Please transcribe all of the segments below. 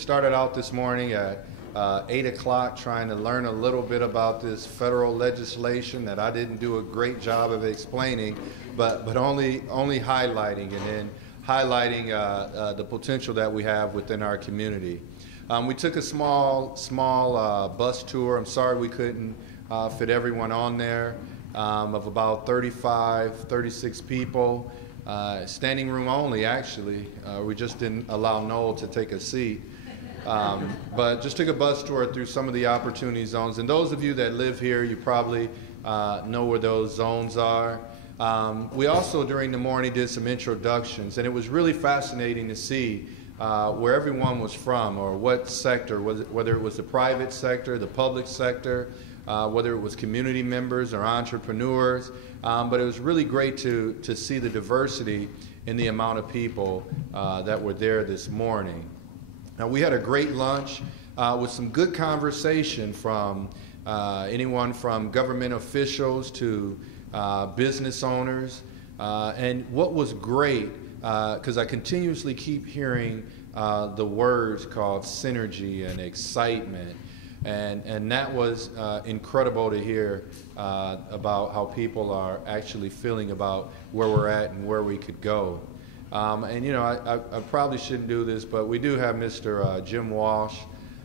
started out this morning at 8 o'clock trying to learn a little bit about this federal legislation that I didn't do a great job of explaining, but only highlighting, and then highlighting the potential that we have within our community. We took a small bus tour. I'm sorry we couldn't fit everyone on there, of about 36 people. Standing room only, actually. We just didn't allow Noel to take a seat. But just took a bus tour through some of the opportunity zones. And those of you that live here, you probably know where those zones are. We also, during the morning, did some introductions. And it was really fascinating to see where everyone was from, or what sector, whether it was the private sector, the public sector, whether it was community members or entrepreneurs. But it was really great to see the diversity in the amount of people that were there this morning. Now, we had a great lunch with some good conversation from anyone from government officials to business owners. And what was great, because I continuously keep hearing the words called synergy and excitement. And that was incredible to hear about how people are actually feeling about where we're at and where we could go. And you know, I probably shouldn't do this, but we do have Mr. Jim Walsh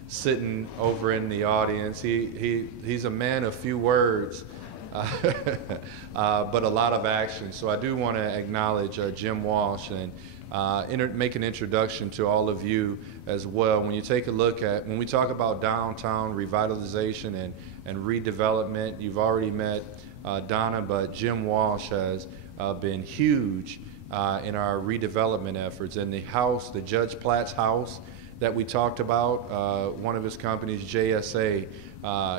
sitting over in the audience. He's a man of few words, but a lot of action. So I do want to acknowledge Jim Walsh and make an introduction to all of you as well. When you take a look at, when we talk about downtown revitalization and redevelopment, you've already met Donna, but Jim Walsh has been huge in our redevelopment efforts. And the house, the Judge Platt's house that we talked about, one of his companies, JSA,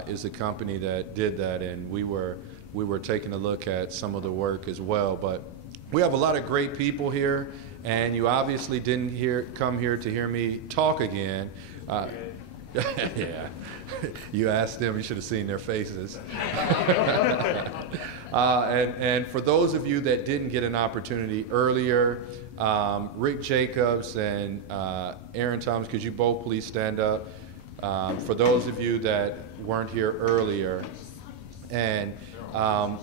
is the company that did that, and we were taking a look at some of the work as well. But we have a lot of great people here, and you obviously didn't come here to hear me talk again. Yeah, you asked them, you should have seen their faces. And for those of you that didn't get an opportunity earlier, Rick Jacobs and Aaron Thomas, could you both please stand up? For those of you that weren't here earlier, and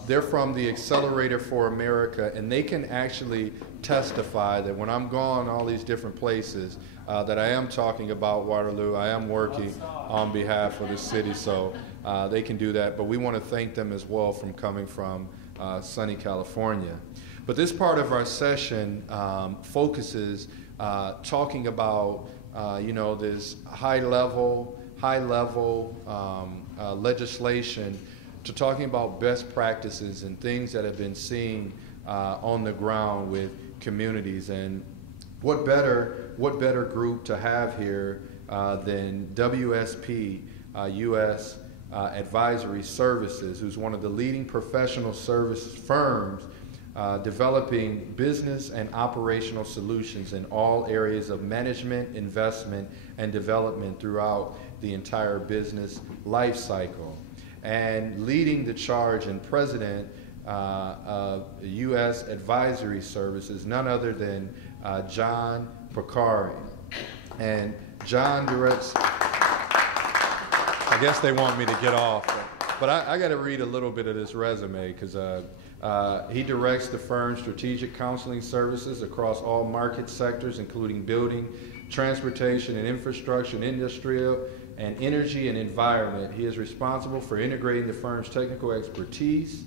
they're from the Accelerator for America, and they can actually testify that when I'm gone all these different places, that I am talking about Waterloo. I am working on behalf of the city, so they can do that. But we want to thank them as well from coming from sunny California. But this part of our session focuses talking about this high level legislation, to talking about best practices and things that have been seen on the ground with communities. And what better group to have here than WSP, U.S. Advisory Services, who's one of the leading professional service firms developing business and operational solutions in all areas of management, investment, and development throughout the entire business life cycle. And leading the charge and president of U.S. Advisory Services, none other than John Porcari. And John directs, I guess they want me to get off, but I got to read a little bit of this resume, because he directs the firm's strategic counseling services across all market sectors, including building, transportation and infrastructure, and industrial, and energy and environment. He is responsible for integrating the firm's technical expertise,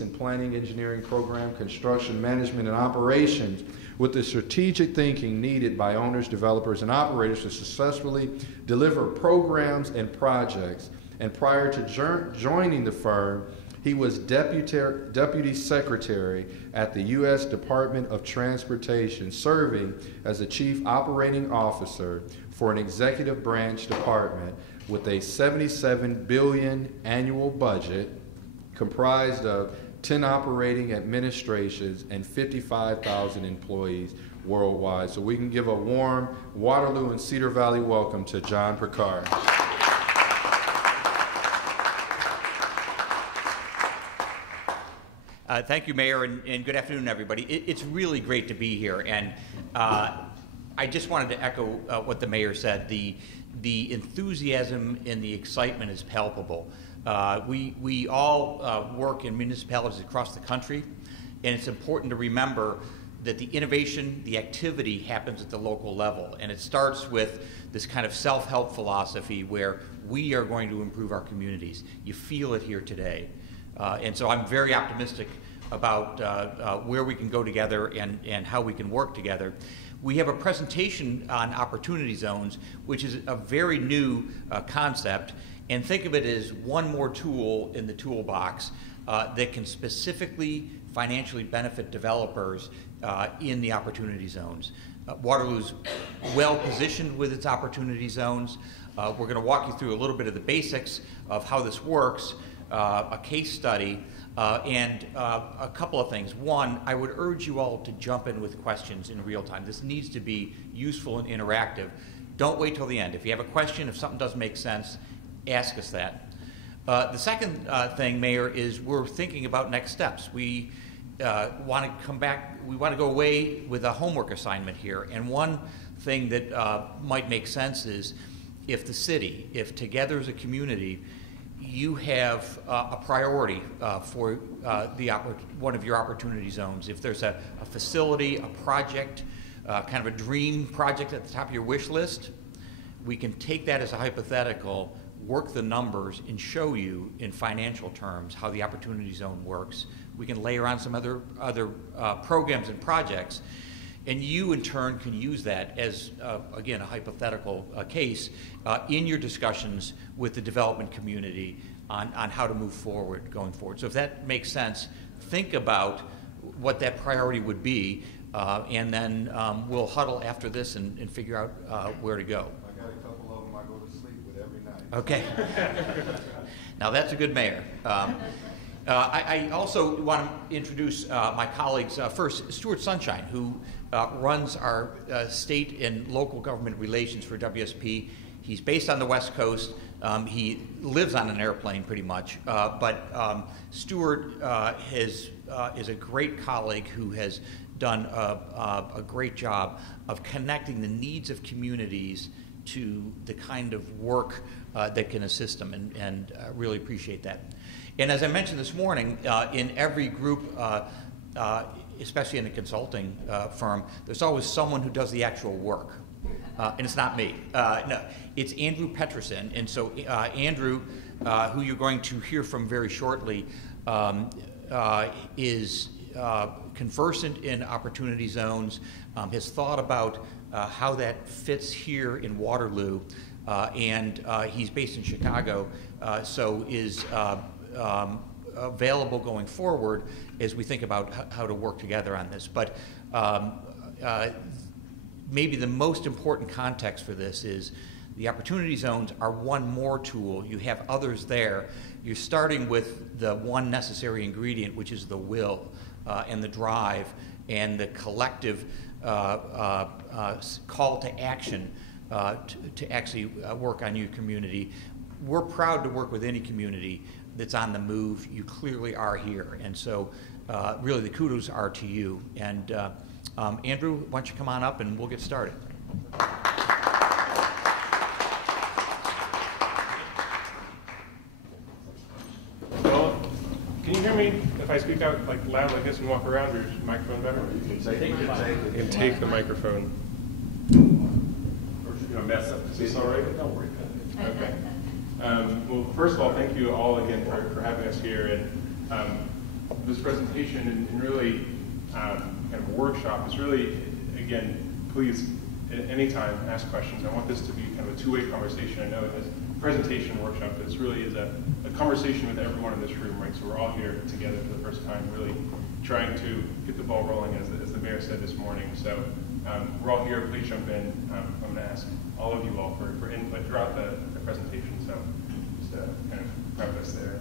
in planning, engineering, program, construction, management, and operations with the strategic thinking needed by owners, developers, and operators to successfully deliver programs and projects. And prior to joining the firm, he was Deputy Secretary at the U.S. Department of Transportation, serving as the Chief Operating Officer for an executive branch department with a $77 billion annual budget comprised of 10 operating administrations and 55,000 employees worldwide. So we can give a warm Waterloo and Cedar Valley welcome to John Porcari. Thank you, Mayor, and good afternoon, everybody. It's really great to be here, and I just wanted to echo what the mayor said. The enthusiasm and the excitement is palpable. We all work in municipalities across the country, and it's important to remember that the innovation, the activity happens at the local level, and it starts with this kind of self-help philosophy where we are going to improve our communities. You feel it here today. And so I'm very optimistic about where we can go together and how we can work together. We have a presentation on opportunity zones, which is a very new concept, and think of it as one more tool in the toolbox that can specifically financially benefit developers in the opportunity zones. Waterloo's well positioned with its opportunity zones. We're going to walk you through a little bit of the basics of how this works, a case study, and a couple of things. One, I would urge you all to jump in with questions in real time. This needs to be useful and interactive. Don't wait till the end. If you have a question, if something doesn't make sense, ask us that. The second thing, Mayor, is we're thinking about next steps. We want to come back, we want to go away with a homework assignment here. And one thing that might make sense is if the city, if together as a community, you have a priority for one of your opportunity zones. If there's a facility, a project, kind of a dream project at the top of your wish list, we can take that as a hypothetical, work the numbers, and show you in financial terms how the opportunity zone works. We can layer on some other programs and projects, and you in turn can use that as, again, a hypothetical case in your discussions with the development community on how to move forward, going forward. So if that makes sense, think about what that priority would be, and then we'll huddle after this and figure out where to go. I got a couple of them I go to sleep with every night. Okay. Now that's a good mayor. I also want to introduce my colleagues. First, Stuart Sunshine, who runs our state and local government relations for WSP. He's based on the West Coast. He lives on an airplane pretty much. But Stuart is a great colleague who has done a great job of connecting the needs of communities to the kind of work that can assist them, and really appreciate that. And as I mentioned this morning, in every group, especially in a consulting firm, there's always someone who does the actual work. And it's not me. No, it's Andrew Peterson. And so Andrew, who you're going to hear from very shortly, is conversant in opportunity zones, has thought about how that fits here in Waterloo, and he's based in Chicago, so is available going forward as we think about how to work together on this. But maybe the most important context for this is the opportunity zones are one more tool. You have others there. You're starting with the one necessary ingredient, which is the will and the drive and the collective call to action to actually work on your community. We're proud to work with any community that's on the move. You clearly are here, and so really the kudos are to you. And Andrew, why don't you come on up and we'll get started. Well, can you hear me if I speak out like loud like this and walk around, or is the microphone better? You can Take the microphone. Or should you mess up? Is this all right? Don't worry. Okay. Well, first of all, thank you all again for having us here. And this presentation and really kind of workshop is really, again, please, at any time, ask questions. I want this to be kind of a two-way conversation. I know it has a presentation workshop, but this really is a conversation with everyone in this room, right? So we're all here together for the first time, really trying to get the ball rolling, as the mayor said this morning. So we're all here. Please jump in. I'm going to ask all of you all for input throughout the presentation. So just to kind of preface there.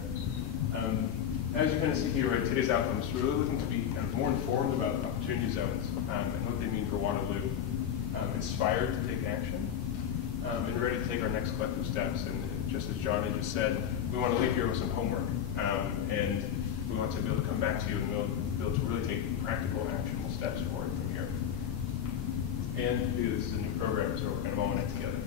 As you kind of see here, right, today's outcomes, we're really looking to be kind of more informed about opportunity zones and what they mean for Waterloo, inspired to take action, and ready to take our next collective steps. And just as John had just said, we want to leave here with some homework, and we want to be able to come back to you and be able to really take practical, actionable steps forward from here. and because this is a new program, so we're kind of all in it together.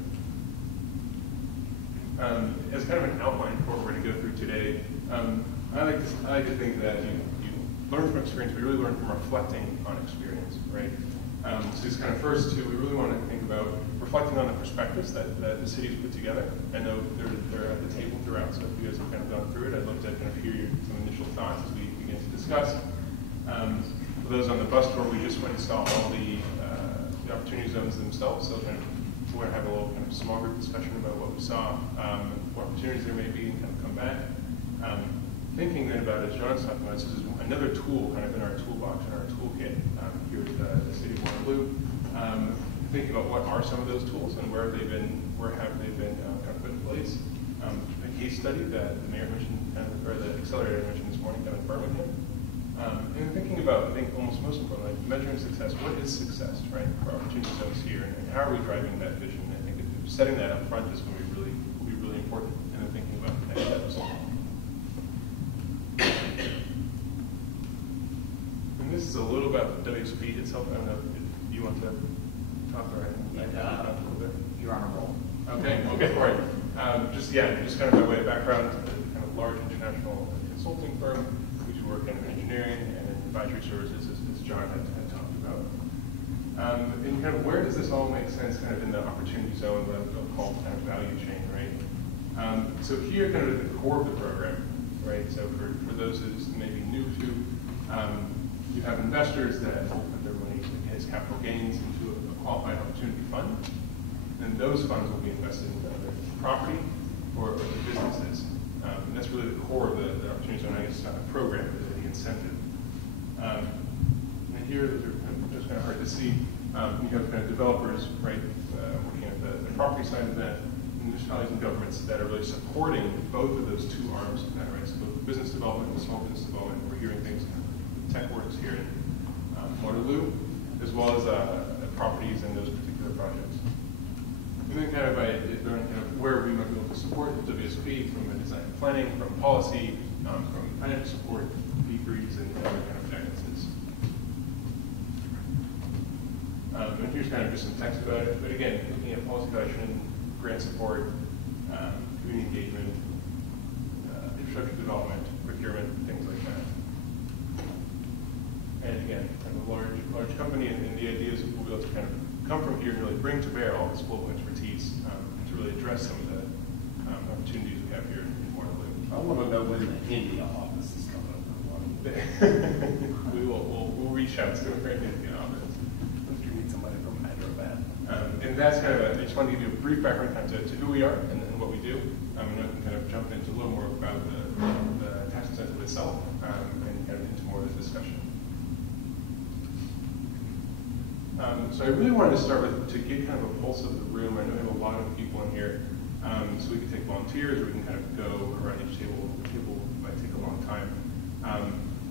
As kind of an outline for what we're going to go through today, I like to think that you learn from experience, but you really learn from reflecting on experience, right? So these kind of first two, we really want to think about reflecting on the perspectives that the city's put together. I know they're at the table throughout, so if you guys have kind of gone through it, I'd love to kind of hear some initial thoughts as we begin to discuss. For those on the bus tour, we just went and saw all the opportunity zones themselves, so kind of we're going to have a little kind of small group discussion about what we saw, what opportunities there may be, and kind of come back. Thinking then about, as John's talking about, this is another tool kind of in our toolbox, in our toolkit here at the City of Waterloo. Thinking about what are some of those tools and where have they been kind of put in place. A case study that the mayor mentioned, or the accelerator mentioned this morning down in Birmingham. And thinking about, I think almost most importantly, measuring success. What is success, right, for opportunity zones here, and how are we driving that vision? I think setting that up front is going to be really important, and then thinking about the next steps. And this is a little about WSP itself. I don't know if you want to talk or You're on a roll. Okay, all right. Just kind of by way of background, kind of large international consulting firm. We do work in engineering and in advisory services, as John had talked about. And kind of where does this all make sense kind of in the opportunity zone, what I'll call kind of value chain, right? So here kind of at the core of the program, right? So for those who may be new to, you have investors that will put their money as capital gains into a qualified opportunity fund. And those funds will be invested in either property or the businesses. And that's really the core of the opportunity zone, I guess, program, the incentive. And here, it's kind of hard to see, you have kind of developers, right, working at the property side of that, municipalities and governments that are really supporting both of those two arms of that, right? So both business development and small business development. We're hearing things, tech works here in Waterloo, as well as properties and those particular projects. And then kind of where we might be able to support the WSP from a design and planning, from policy, from financial support, P3s, and other kind of guidances. And here's kind of just some text about it. But again, looking at policy direction, grant support, community engagement, infrastructure development, procurement, things like that. And again, kind of a large company, and the idea is we'll be able to kind of come from here and really bring to bear all this global expertise to really address some of the opportunities we have here in Waterloo. I want to know when the India office is coming up in Waterloo. We'll reach out to the India office. If you need somebody from Hyderabad. And that's kind of I just want to give you a brief background kind of to who we are and what we do. And I can kind of jump into a little more about the tax incentive itself and kind of into more of the discussion. So I really wanted to start with, to get kind of a pulse of the room. I know we have a lot of people in here, so we can take volunteers, or we can kind of go around each table. The table might take a long time.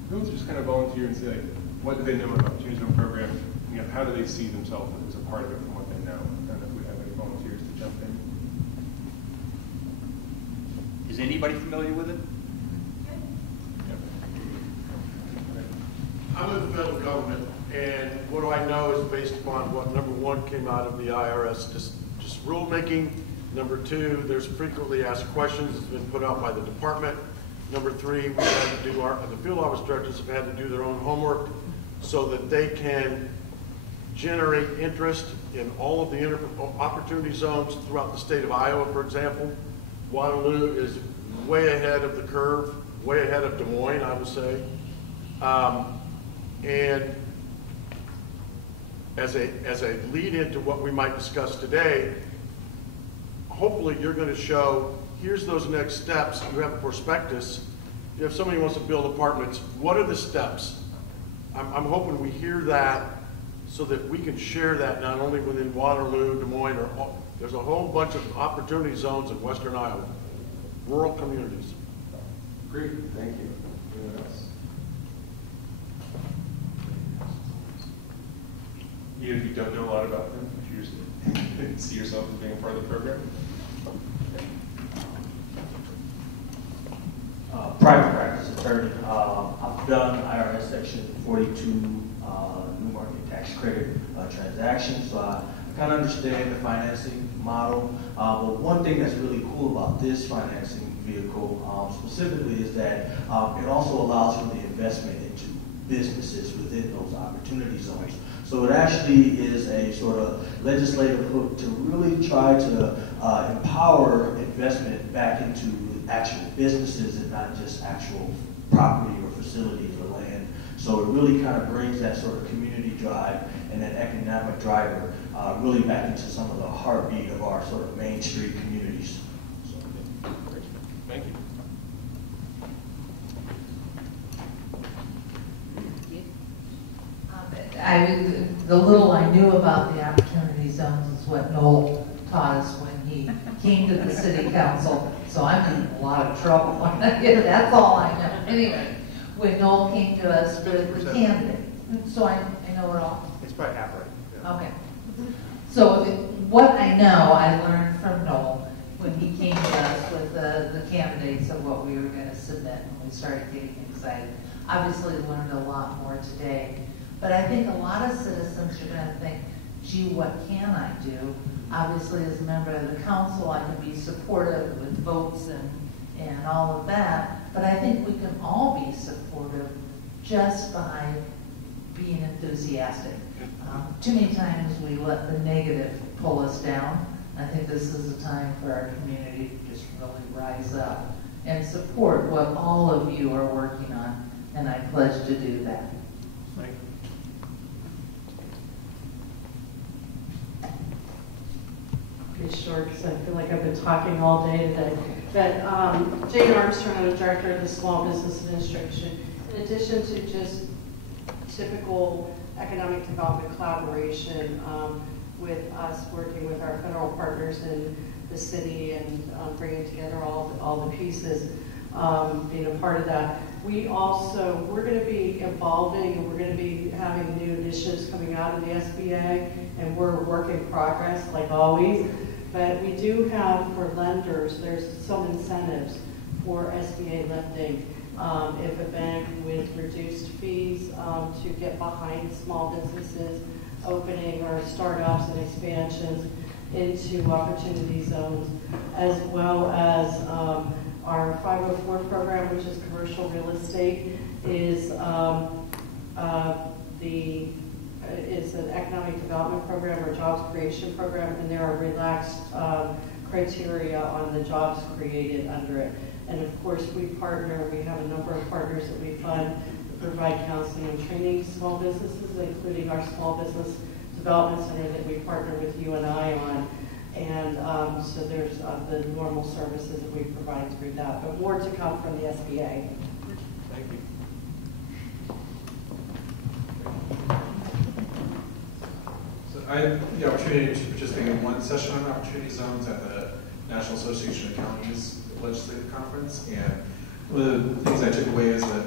Who will just kind of volunteer and say, like, what do they know about the Opportunity Zone program? You know, how do they see themselves as a part of it from what they know? I don't know if we have any volunteers to jump in. Is anybody familiar with it? I'm in the federal government, and what I know is based upon what, number one, came out of the IRS, just rulemaking. Number two, there's frequently asked questions that's been put out by the department. Number three, we had to do the field office directors have had to do their own homework so that they can generate interest in all of the opportunity zones throughout the state of Iowa, for example. Waterloo is way ahead of the curve, way ahead of Des Moines, I would say. And as a lead into what we might discuss today, hopefully you're going to show, here's those next steps. You have a prospectus. If somebody wants to build apartments, what are the steps? I'm hoping we hear that so that we can share that not only within Waterloo, Des Moines, there's a whole bunch of opportunity zones in Western Iowa, rural communities. Great, thank you. Anyone else? Even if you don't know a lot about them, if you see yourself as being a part of the program? Private practice attorney. I've done IRS Section 42 New Market Tax tax credit transactions. So I kind of understand the financing model. But one thing that's really cool about this financing vehicle specifically is that it also allows for the investment into businesses within those opportunity zones. So it actually is a sort of legislative hook to really try to empower investment back into actual businesses and not just actual property or facilities or land. So it really kind of brings that sort of community drive and that economic driver really back into some of the heartbeat of our sort of Main Street communities. So. Thank you. The little I knew about the opportunity zones is what Noel taught us when he came to the city council. So I'm in a lot of trouble. That's all I know. Anyway, when Noel came to us with the candidate, so I know it all. It's probably half right. Yeah. Okay. So what I know, I learned from Noel when he came to us with the candidates of what we were going to submit, and we started getting excited. Obviously learned a lot more today. But I think a lot of citizens are going to think, gee, what can I do? Obviously, as a member of the council, I can be supportive with votes and all of that. But I think we can all be supportive just by being enthusiastic. Too many times we let the negative pull us down. I think this is a time for our community to just really rise up and support what all of you are working on. And I pledge to do that. Thank you. Pretty short because I feel like I've been talking all day today. But Jane Armstrong, I'm the director of the Small Business Administration. In addition to just typical economic development collaboration with us working with our federal partners in the city and bringing together all the pieces, being a part of that, we're going to be evolving and we're going to be having new initiatives coming out of the SBA, and we're a work in progress like always. But we do have, for lenders, there's some incentives for SBA lending. If a bank with reduced fees to get behind small businesses opening or startups and expansions into opportunity zones, as well as our 504 program, which is commercial real estate, is it's an economic development program or jobs creation program, and there are relaxed criteria on the jobs created under it. And of course, we have a number of partners that we fund to provide counseling and training to small businesses, including our small business development center that we partner with UNI on. And so there's the normal services that we provide through that, but more to come from the SBA. Thank you. So I had the opportunity to participate in one session on opportunity zones at the National Association of Counties Legislative Conference, and one of the things I took away is that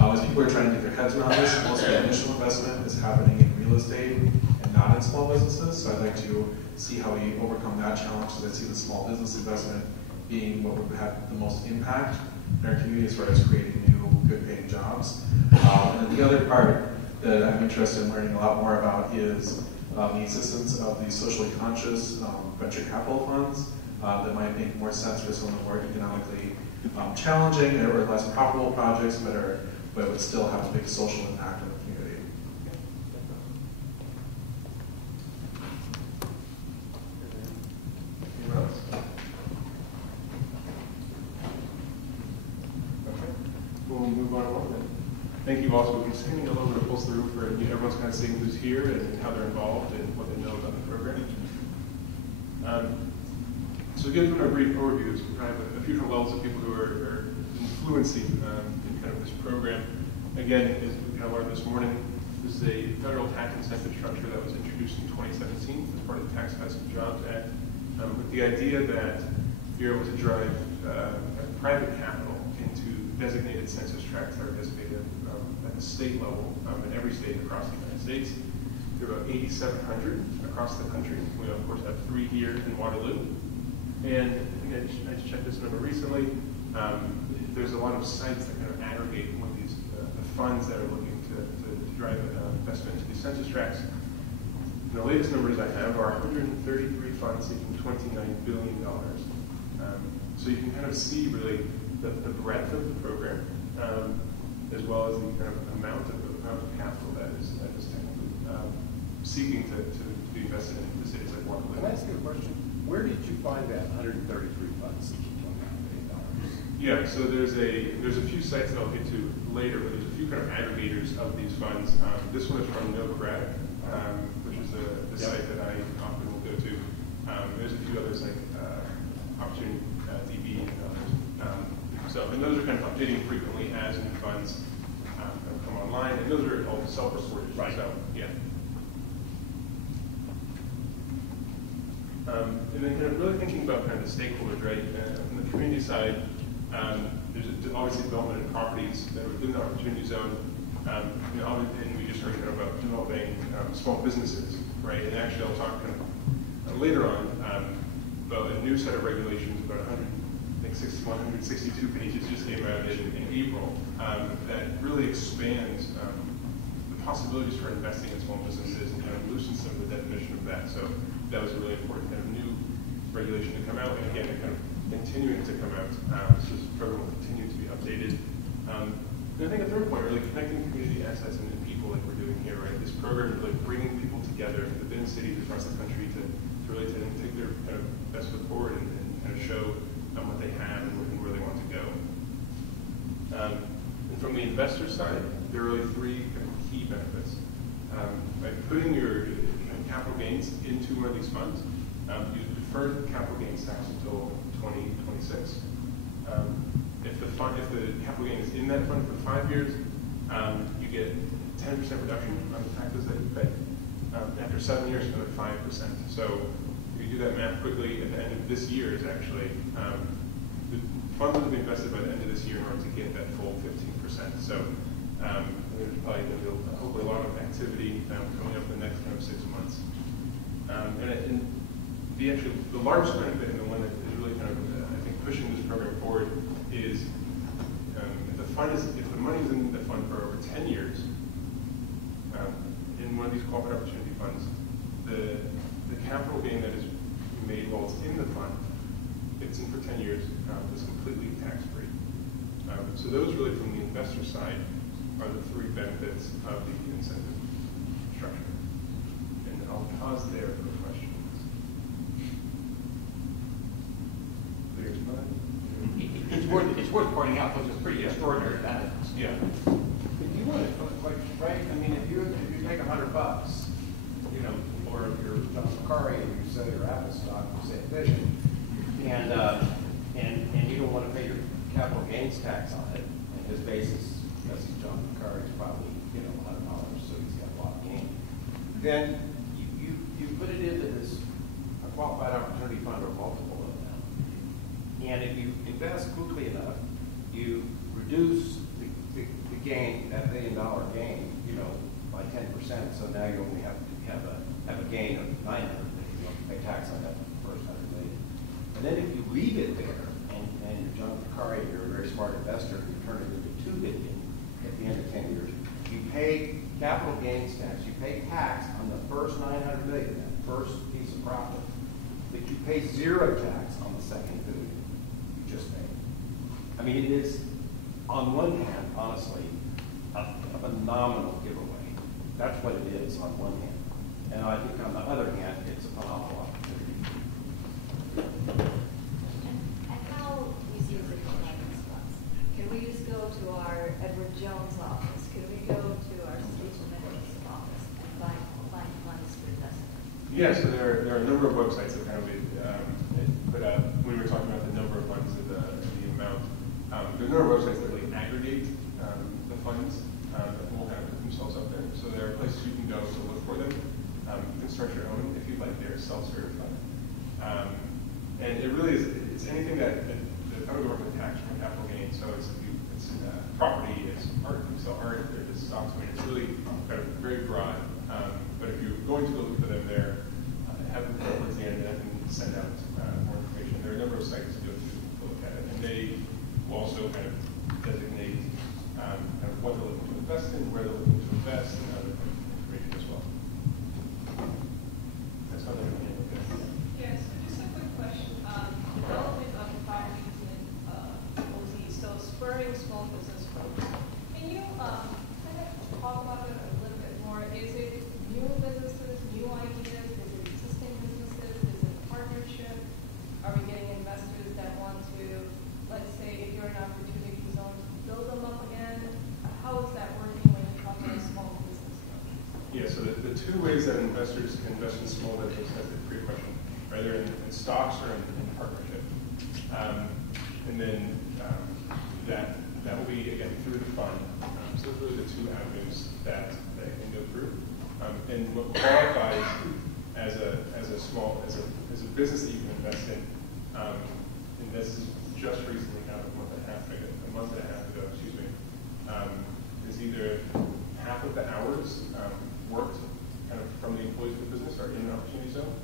as people are trying to get their heads around this, most of the initial investment is happening in real estate and not in small businesses. So I'd like to see how we overcome that challenge, because I see the small business investment being what would have the most impact in our community as far as creating new, good-paying jobs. And then the other part that I'm interested in learning a lot more about is the existence of these socially conscious venture capital funds that might make more sense for some of the more economically challenging or less profitable projects, but would still have a big social impact on the community. Anyone else? Okay, we'll move on along then. Thank you also for sending a little bit of pulse of the room for everyone's kind of seeing who's here and how they're involved and what they know about the program. So again, from our brief overviews, we have a few different levels of people who are in fluency in kind of this program. Again, as we kind of learned this morning, this is a federal tax incentive structure that was introduced in 2017 as part of the Tax Cuts and Jobs Act, with the idea that you're able to drive private capital into designated census tracts that are designated at the state level in every state across the United States. There are about 8,700 across the country. We, of course, have 3 here in Waterloo. And again, I just checked this number recently. There's a lot of sites that kind of aggregate one of these the funds that are looking to drive investment into these census tracts. And the latest numbers I have are 133 funds seeking $29 billion. So you can kind of see really the breadth of the program, as well as the kind of amount of capital that is technically seeking to be invested in cities like Waterloo. Can I ask you a question? Where did you find that 133 funds seeking $29 billion? Yeah, so there's a few sites that I'll get to later, but there's a few kind of aggregators of these funds. This one is from Nocratic, which is the site that I often will go to. There's a few others like Opportunity DB and others. And those are kind of updating frequently as new funds come online, and those are all self-reported. Right. So yeah. And then kind of really thinking about kind of the stakeholders, right? On the community side, there's obviously development of properties that are within the opportunity zone. And we just heard kind of about developing small businesses, right? And actually, I'll talk kind of later on about a new set of regulations, about 162 pages just came out in April that really expands the possibilities for investing in small businesses and kind of loosens some of the definition of that. So that was a really important kind of new regulation to come out, and again, it kind of continuing to come out. So this program will continue to be updated. And I think a third point, really connecting community assets and people like we're doing here, right? This program is really bringing people together within cities across the country to really take their kind of best foot forward and kind of show what they have and where they want to go. And from the investor side, there are really three kind of key benefits. By putting your capital gains into one of these funds, you defer the capital gains tax until 2026. If the capital gain is in that fund for 5 years, you get 10% reduction on the taxes that you pay. After 7 years, another 5%. So if you do that math quickly, at the end of this year is actually the fund will be invested by the end of this year in order to get that full 15%. So there's probably going to be hopefully a lot of activity coming up in the next kind of 6 months. And the largest benefit, and the one that is really kind of I think pushing this program forward, is if the money is in the fund for over 10 years, in one of these corporate opportunity funds, the capital gain that is made while it's in the fund, it's in for 10 years, is completely tax-free. So those really from the investor side are the three benefits of the incentive structure. And I'll pause there for questions. There's none. It's worth pointing out those are pretty extraordinary benefits. Yeah. If you want to, like, right? I mean, if you take $100, you know, or if you're John Macari and you sell your Apple stock for say vision, and you don't want to pay your capital gains tax on it, and his basis, because he's John Macari, is probably $100, so he's got a lot of gain. Then you put it into this qualified opportunity fund or multiple of them. And if you invest quickly enough, you reduce the gain, that $1 billion gain, by 10%. So now you only have a gain of $900 million. You don't pay tax on that first $100 million. And then if you leave it there, and you're John Macari, you're a very smart investor, and you turn it into $2 billion at the end of 10 years, you pay capital gains tax. You pay tax on the first $900 million, that first piece of profit, but you pay zero tax on the second $1 billion you just made. I mean, it is, on one hand, honestly, a phenomenal giveaway. That's what it is on one hand. And I think on the other hand, it's a phenomenal opportunity. And how easy is it to find these funds? Can we just go to our Edward Jones office? Can we go to our state administrator's office and find funds for investment? Yeah, so there are a number of websites that kind of put out, when we were talking about the number of funds and the amount, there are a number of websites that really aggregate the funds that will kind of put themselves up there. So there are places you can go to look for them. You can start your own if you'd like. They're self-certified. And it really is, it's anything that the federal government tax from capital gain. So it's property, it's art, you sell art, there's stocks. I mean, it's really kind of very broad. But if you're going to go look for them there, have them towards the end, and I can send out more information. There are a number of sites to go to look at it. And they will also kind of designate kind of what they're looking to invest in, where they're looking to invest, and other information as well. serving small business folks. Can you kind of talk about it a little bit more? Is it new businesses, new ideas? Is it existing businesses? Is it partnership? Are we getting investors that want to, let's say, if you're in opportunity zone, build them up again? How is that working when you talk about small business? Yeah, so the two ways that investors can invest in small business, that's a great question, either in stocks or in partnership. And then that will be, again, through the fund. So those are really the two avenues that can go through. And what qualifies as a business that you can invest in, and this is just recently happened a month and a half ago, is either half of the hours worked kind of from the employees of the business are in an opportunity zone,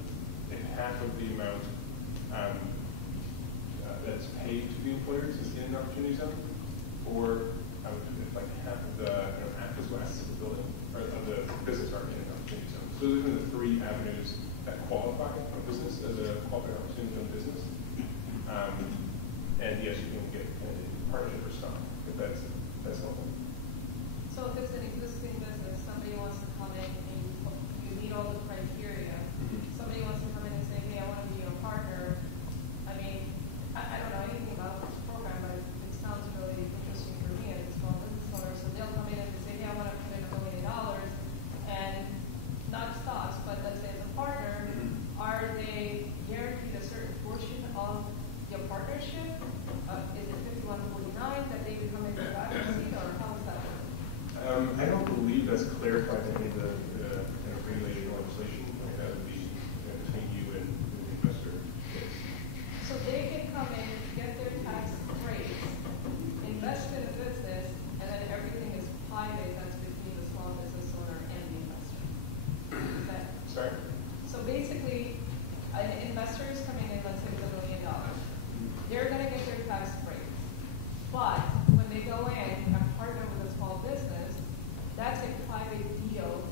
and half of the amount that's paid to the employers is in an opportunity zone, or if like half of the assets of the building or of the business are in an opportunity zone. So those are the three avenues that qualify a business as a qualified opportunity zone business. And yes, you can get a partnership or stock if that's helpful. So if it's an existing business, somebody wants to come in and you meet all the criteria. Somebody wants to come in and say, hey, I want to be your partner. I mean, I don't know anything about this program, but it sounds really interesting for me as a small business owner. So they'll come in and say, hey, I want to put in $1 million, and not stocks, but let's say as a partner, are they guaranteed a certain portion of your partnership? Is it 51-49 that they become in the driver's seat, or how is that work? I don't believe that's clarified in any of the kind of regulation or legislation. Like that would be between you and the investor. So they can come in, get their tax breaks, invest in a business, and then everything is pie-based. That's between the small business owner and the investor. Is that? Sorry? So basically, an investor is coming in, let's say it's $1 million. They're going to get their tax breaks. But when they go in and partner with a small business, that's a private deal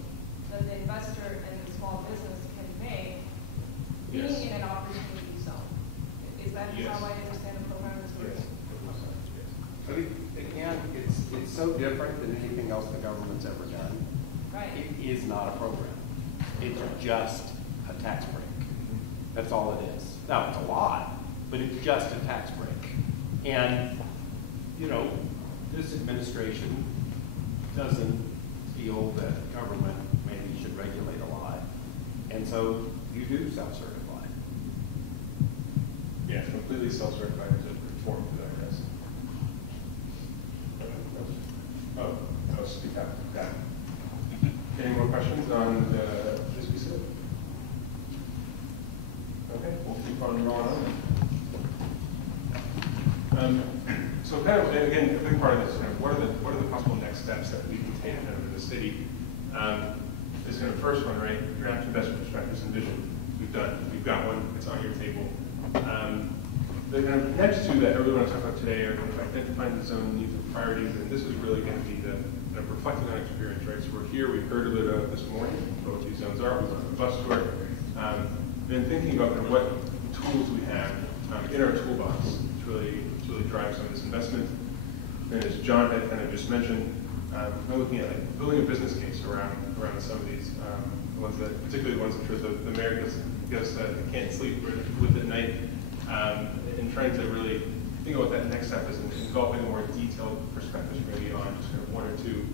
that the investor and the small business can make, being Yes. in an opportunity zone. Is that Yes. how I understand the program is working? But again, it's so different than anything else the government's ever done. Right. It is not a program. It's just a tax break. That's all it is. Now, it's a lot, but it's just a tax break. And, you know, this administration doesn't feel that government maybe should regulate a lot. And so you do self-certify. Yeah, completely self-certified to reform to that, yes. I'll speak up. Yeah. Any more questions on this piece of it? Okay, we'll keep on rolling on. So kind of, and again, a big part of this, kind of, what are the possible next steps that we can take kind of in the city? This kind of first one, right? Draft investment perspectives and vision. We've got one. It's on your table. The kind of next two that I really want to talk about today are kind of identifying the zone needs and priorities, and this is really going to be the kind of reflecting on experience, right? So we're here. We've heard a little bit this morning about what these zones are. We went on a bus tour. Then thinking about kind of what tools we have in our toolbox to really drive some of this investment. And as John had kind of just mentioned, we're looking at like building a business case around some of these ones that, particularly the ones I'm sure the mayor gets can't sleep with at night, and trying to really think about what that next step is and developing a more detailed perspective maybe on just kind of one or two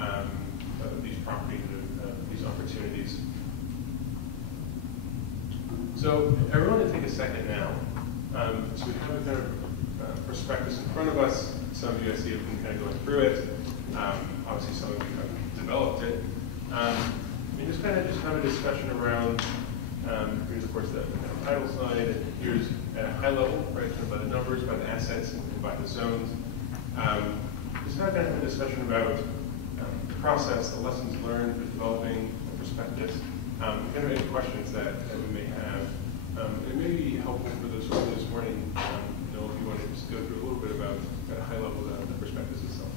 of these properties and these opportunities. So everyone to take a second now. So we have a kind of prospectus in front of us. Some of you I see have been kind of going through it. Obviously some of you have developed it. And just kind of have a discussion around, here's of course the kind of title slide, and here's at a high level, right, kind of by the numbers, by the assets, and by the zones. Just kind of have a discussion about the process, the lessons learned for developing the prospectus, kind of any questions that we may have. It may be helpful for those who this morning, if you want to just go through a little bit about at a high level the prospectus itself.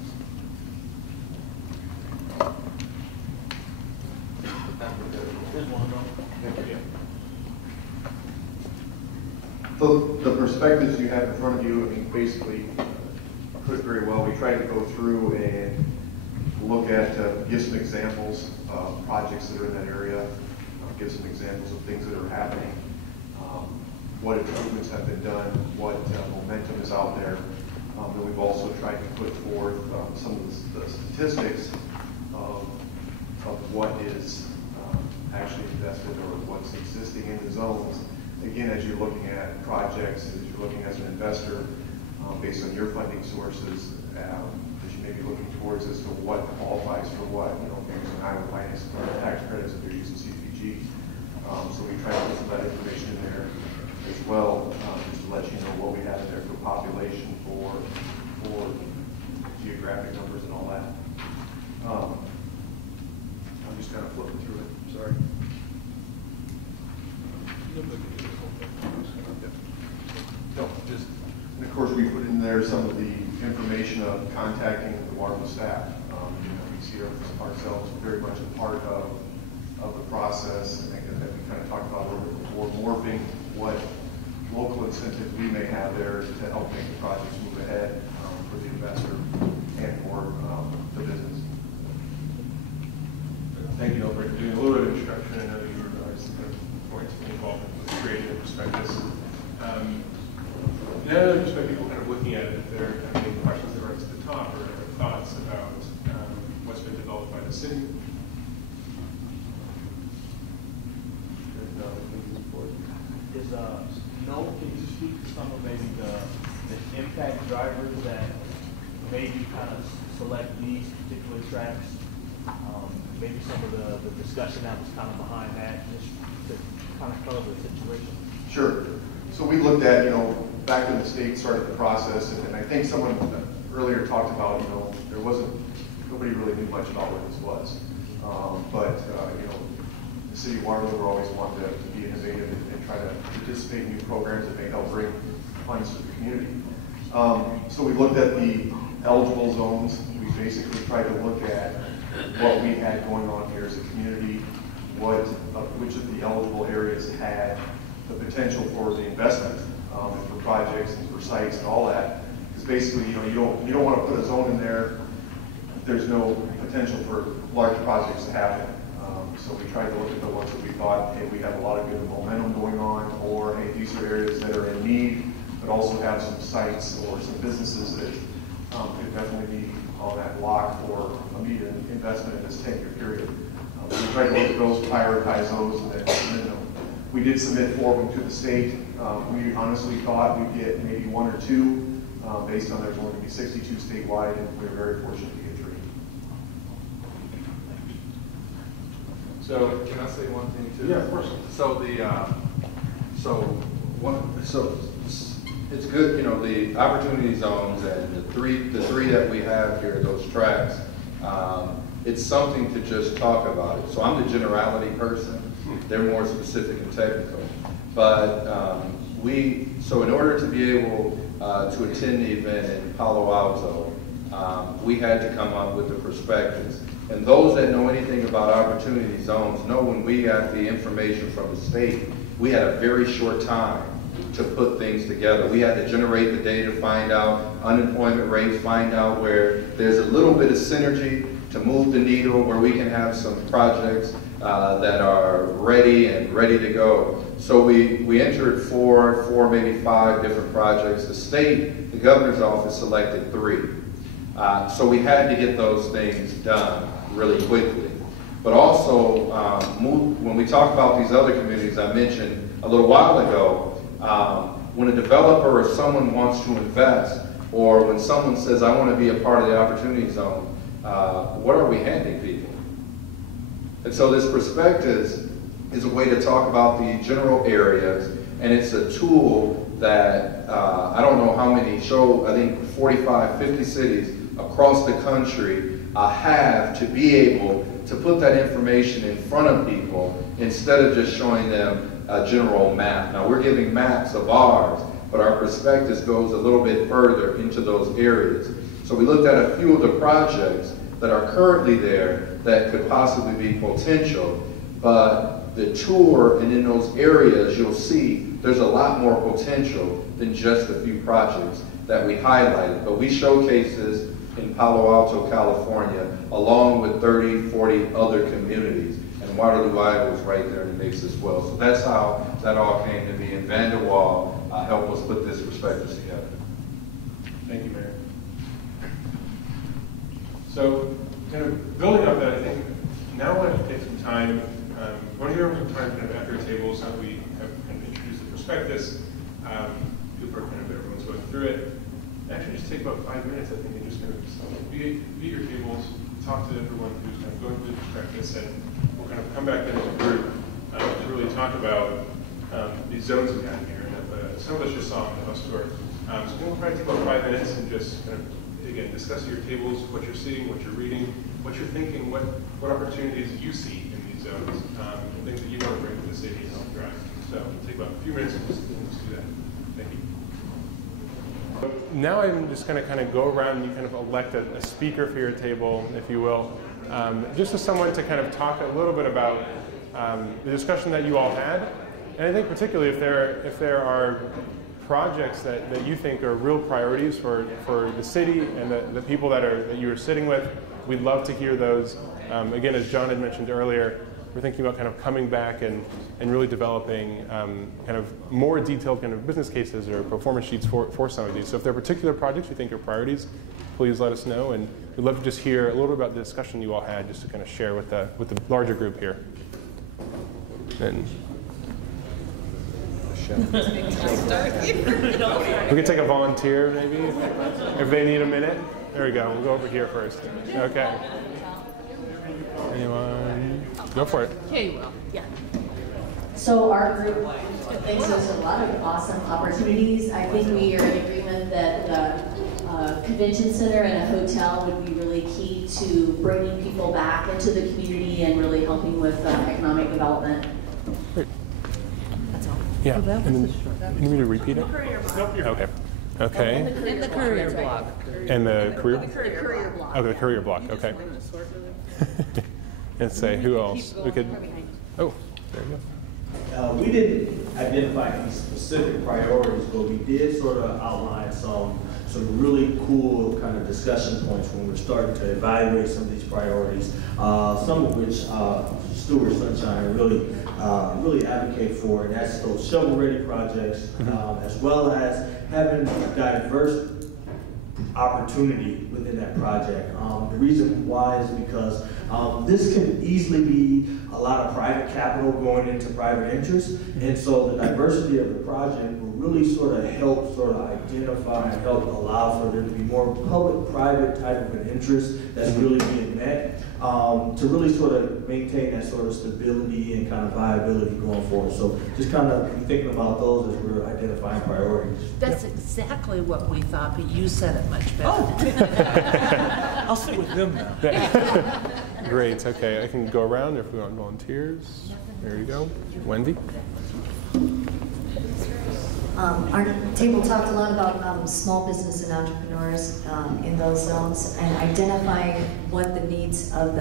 So the prospectus you have in front of you, I mean, basically put it very well. We tried to go through and look at, give some examples of projects that are in that area, give some examples of things that are happening, what improvements have been done, what momentum is out there. And we've also tried to put forth some of the statistics of what is actually invested or what's existing in the zones. Again, as you're looking at projects, as you're looking as an investor, based on your funding sources, that you may be looking towards as to what qualifies for what. You know, maybe some Iowa finance tax credits if they're using CPG. So we try to put some of that information in there as well, just to let you know what we have in there for population, for geographic numbers and all that. I'm just kind of flipping through it. Sorry. No, just, and of course we put in there some of the information of contacting the Waterville staff. You know, we see ourselves very much a part of the process, and that we kind of talked about a little bit before, morphing what local incentives we may have there to help make the projects move ahead for the investor and for the business. Thank you, Albert, for doing a little bit of introduction. I know you were going to be involved with creating the prospectus. Now that perspective, people kind of looking at it, if there are any questions that are to the top or thoughts about what's been developed by the city. Can you speak to some of maybe the impact drivers that maybe kind of select these particular tracks? Maybe some of the discussion that was kind of behind that, just to kind of cover the situation. Sure. So we looked at, you know, back when the state started the process, and I think someone earlier talked about, you know, nobody really knew much about what this was. You know, the city of Waterville were always wanting to be innovative and try to participate in new programs that may help bring funds to the community. So we looked at the eligible zones. We basically tried to look at what we had going on here as a community, which of the eligible areas had the potential for the investment and for projects and for sites and all that. Because basically, you know, you don't want to put a zone in there if there's no potential for large projects to happen. So we tried to look at the ones that we thought, hey, we have a lot of good momentum going on, or hey, these are areas that are in need, but also have some sites or some businesses that could definitely be on that block for immediate investment in this 10-year period. We tried to look at those, prioritize those, and then we did submit 4 of them to the state. We honestly thought we'd get maybe 1 or 2, based on there's only going to be 62 statewide, and we were very fortunate to get 3. So can I say one thing too? Yeah, of course. So it's good, you know, the opportunity zones and the three that we have here, those tracks. It's something to just talk about it. So I'm the generality person. They're more specific and technical. But so in order to be able to attend the event in Palo Alto, we had to come up with the prospectus. And those that know anything about opportunity zones know when we got the information from the state, we had a very short time to put things together. We had to generate the data, find out unemployment rates, find out where there's a little bit of synergy to move the needle, where we can have some projects that are ready to go. So we entered four, maybe 5 different projects. The state, the governor's office selected 3. So we had to get those things done really quickly. But also, when we talk about these other communities I mentioned a little while ago, when a developer or someone wants to invest, or when someone says, I want to be a part of the opportunity zone, what are we handing people? And so this prospectus is a way to talk about the general areas, and it's a tool that I don't know how many I think 45, 50 cities across the country have to be able to put that information in front of people instead of just showing them a general map. Now we're giving maps of ours, but our prospectus goes a little bit further into those areas. So we looked at a few of the projects that are currently there that could possibly be potential, but the tour and in those areas you'll see there's a lot more potential than just a few projects. that we highlighted. But we showcase this in Palo Alto, California, along with 30, 40 other communities. And Waterloo, Iowa was right there in the mix as well. So that's how that all came to be. And Van der Waal helped us put this prospectus together. Thank you, Mayor. So, kind of building up that, I think now I want to take some time. I want to hear some time kind of after tables, how we have kind of introduced the prospectus. People are kind of, everyone's going through it. Actually, just take about 5 minutes, I think, and just kind of be at your tables, talk to everyone who's kind of going through the prospectus, and we'll kind of come back then as a group to really talk about these zones we have here. And some of us just saw on the bus tour. So we'll probably take about 5 minutes and just kind of, again, discuss your tables, what you're seeing, what you're reading, what you're thinking, what opportunities you see in these zones, and things that you want to bring to the city and help drive. So we'll take about a few minutes and just do that. Thank you. So now I'm just going to kind of go around and you kind of elect a speaker for your table, if you will, just as someone to kind of talk a little bit about the discussion that you all had. And I think particularly if there are projects that you think are real priorities for the city and the people that you are sitting with, we'd love to hear those. Again, as John had mentioned earlier, we're thinking about kind of coming back and really developing kind of more detailed kind of business cases or performance sheets for some of these. So if there are particular projects you think are priorities, please let us know. And we'd love to just hear a little bit about the discussion you all had, just to kind of share with the larger group here. And we could take a volunteer, maybe, if they need a minute. There we go. We'll go over here first. Okay. Anyone? Go for it. Yeah, you will. Yeah. So our group thinks there's a lot of awesome opportunities. I think we are in agreement that the convention center and a hotel would be really key to bringing people back into the community and really helping with economic development. Great. Yeah. Oh, and then, you need me to repeat it? Okay. Okay. And the courier blog. And the career? The courier blog. Oh, the courier block. Okay. And say who else? We could. Oh, there you go. We didn't identify any specific priorities, but we did sort of outline some really cool kind of discussion points when we're starting to evaluate some of these priorities. Some of which Stuart Sunshine really advocate for, and that's those shovel-ready projects, as well as having diverse opportunity within that project. The reason why is because this can easily be a lot of private capital going into private interest, and so the diversity of the project will really sort of help identify and help allow for there to be more public-private type of an interest that's really being met, to really sort of maintain that sort of stability and kind of viability going forward. So just kind of thinking about those as we're identifying priorities. That's exactly what we thought, but you said it much better. I'll sit with them now. Great. Okay, I can go around if we want volunteers. There you go. Wendy? Our table talked a lot about small business and entrepreneurs in those zones and identifying what the needs of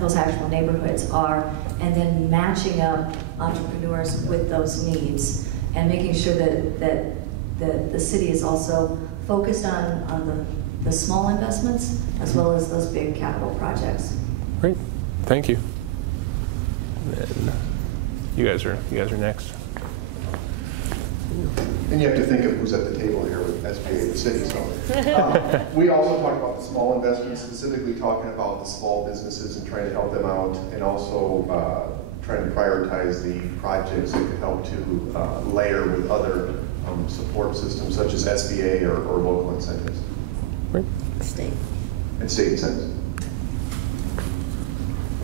those actual neighborhoods are, and then matching up entrepreneurs with those needs and making sure that the city is also focused on the small investments as well as those big capital projects. Great. Thank you. Then you guys are next. And you have to think of who's at the table here with SBA, the city. So we also talk about the small investments, specifically talking about the small businesses and trying to help them out, and also trying to prioritize the projects that could help to layer with other support systems such as SBA or local incentives. Right. State. And state incentives.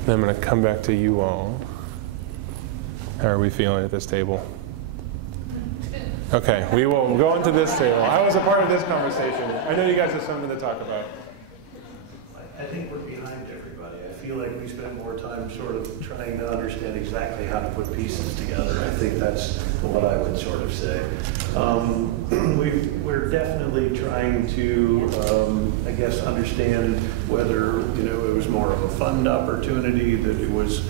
Then I'm going to come back to you all. How are we feeling at this table? Okay, we will go into this table. I was a part of this conversation. I know you guys have something to talk about. I think we're behind everybody. I feel like we spend more time sort of trying to understand exactly how to put pieces together. I think that's what I would sort of say. We're definitely trying to, I guess, understand whether, it was more of a fund opportunity, that it was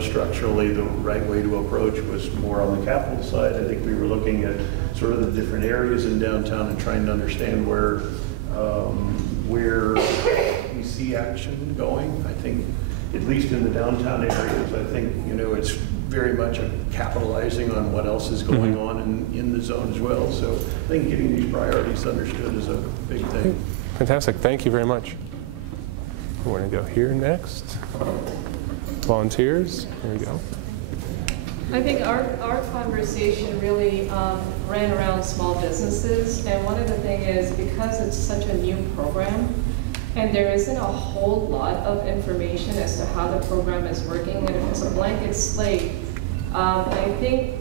Structurally, the right way to approach was more on the capital side. I think we were looking at sort of the different areas in downtown and trying to understand where we see action going. I think, at least in the downtown areas, I think, it's very much capitalizing on what else is going on in the zone as well. So I think getting these priorities understood is a big thing. Fantastic. Thank you very much. We're going to go here next. Volunteers. Here we go. I think our conversation really ran around small businesses, and one of the things is because it's such a new program, and there isn't a whole lot of information as to how the program is working, and if it's a blanket slate, I think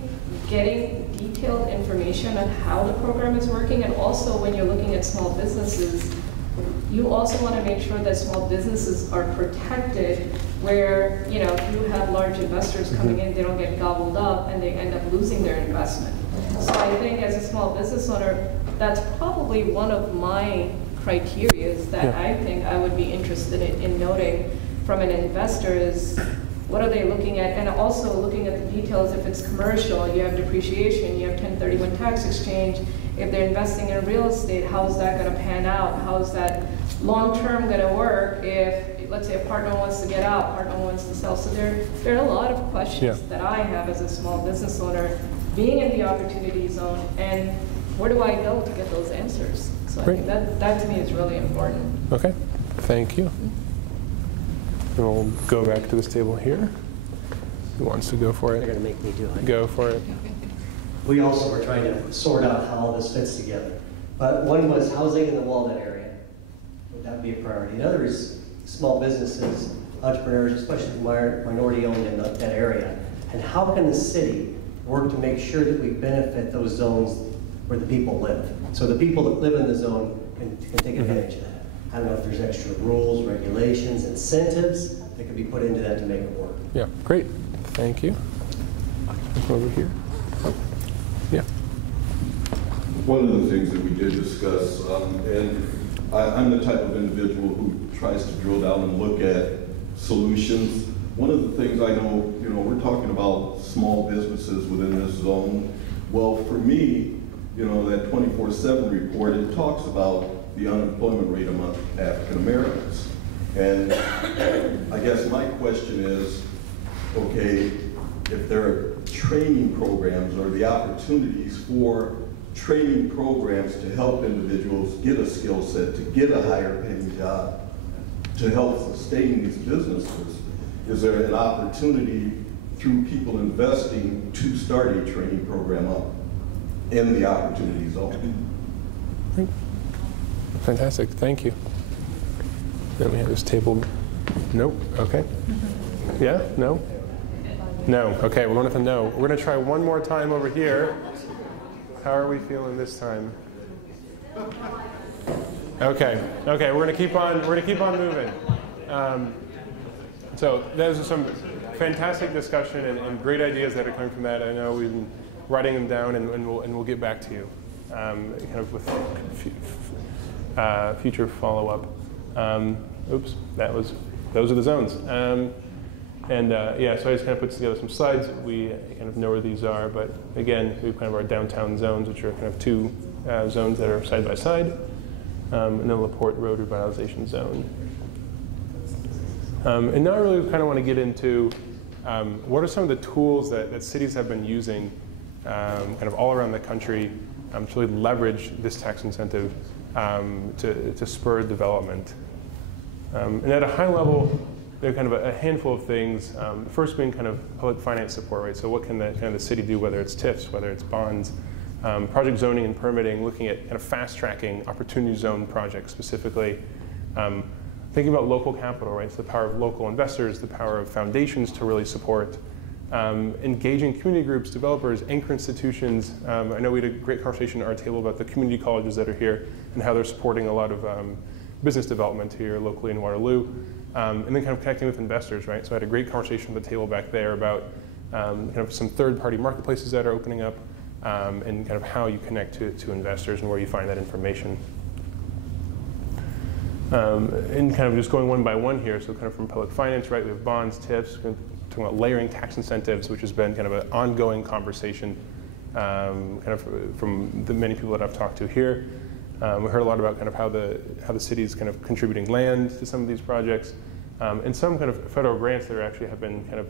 getting detailed information on how the program is working, and also when you're looking at small businesses, you also want to make sure that small businesses are protected where, if you have large investors coming in, they don't get gobbled up and they end up losing their investment. So I think as a small business owner, that's probably one of my criteria that I think I would be interested in noting from an investor is what are they looking at, and also looking at the details. If it's commercial, you have depreciation, you have 1031 tax exchange. If they're investing in real estate, how is that going to pan out? How is that long-term going to work if, let's say, a partner wants to get out, partner wants to sell? So there are a lot of questions that I have as a small business owner being in the opportunity zone, and where do I go to get those answers? So I think that to me is really important. Okay, thank you. And we'll go back to this table here. Who wants to go for it? They're going to make me do it. Go for it. We also were trying to sort out how all this fits together. But one was housing in the Walnut area. Would that be a priority? The other is small businesses, entrepreneurs, especially minority-owned in that area. And how can the city work to make sure that we benefit those zones where the people live? So the people that live in the zone can take advantage of that. I don't know if there's extra rules, regulations, incentives that could be put into that to make it work. Yeah, great. Thank you. Over here. Yeah. One of the things that we did discuss, and I'm the type of individual who tries to drill down and look at solutions. One of the things I know, we're talking about small businesses within this zone. Well, for me, that 24/7 report, it talks about the unemployment rate among African Americans. And I guess my question is, okay, if there are training programs or the opportunities for training programs to help individuals get a skill set, to get a higher paying job, to help sustain these businesses, is there an opportunity through people investing to start a training program up in the opportunity zone? Fantastic, thank you. Then we have this table. Nope, okay. Yeah, no? No, okay, we're going with a no. We're going to try one more time over here. How are we feeling this time? Okay, we're going to keep on moving. So there's some fantastic discussion and great ideas that are coming from that. I know we've been writing them down, and we'll get back to you, kind of with future follow-up. Oops, those are the zones. Yeah, so I just kind of put together some slides. We kind of know where these are, but again, we have kind of our downtown zones, which are kind of two zones that are side by side, and then LaPorte Road Revitalization Zone. And now I really kind of want to get into what are some of the tools that cities have been using kind of all around the country to really leverage this tax incentive to spur development. And at a high level, there are kind of a handful of things. First being kind of public finance support, right? So what can the city do, whether it's TIFs, whether it's bonds, project zoning and permitting, looking at kind of fast tracking opportunity zone projects specifically. Thinking about local capital, right? So the power of local investors, the power of foundations to really support. Engaging community groups, developers, anchor institutions. I know we had a great conversation at our table about the community colleges that are here and how they're supporting a lot of business development here locally in Waterloo. And then kind of connecting with investors, right? So I had a great conversation at the table back there about kind of some third-party marketplaces that are opening up and kind of how you connect to investors and where you find that information. And kind of just going one by one here, so kind of from public finance, right? We have bonds, TIFs, we talking about layering tax incentives, which has been kind of an ongoing conversation kind of from the many people that I've talked to here. We heard a lot about kind of how the city is kind of contributing land to some of these projects, and some kind of federal grants that actually have been kind of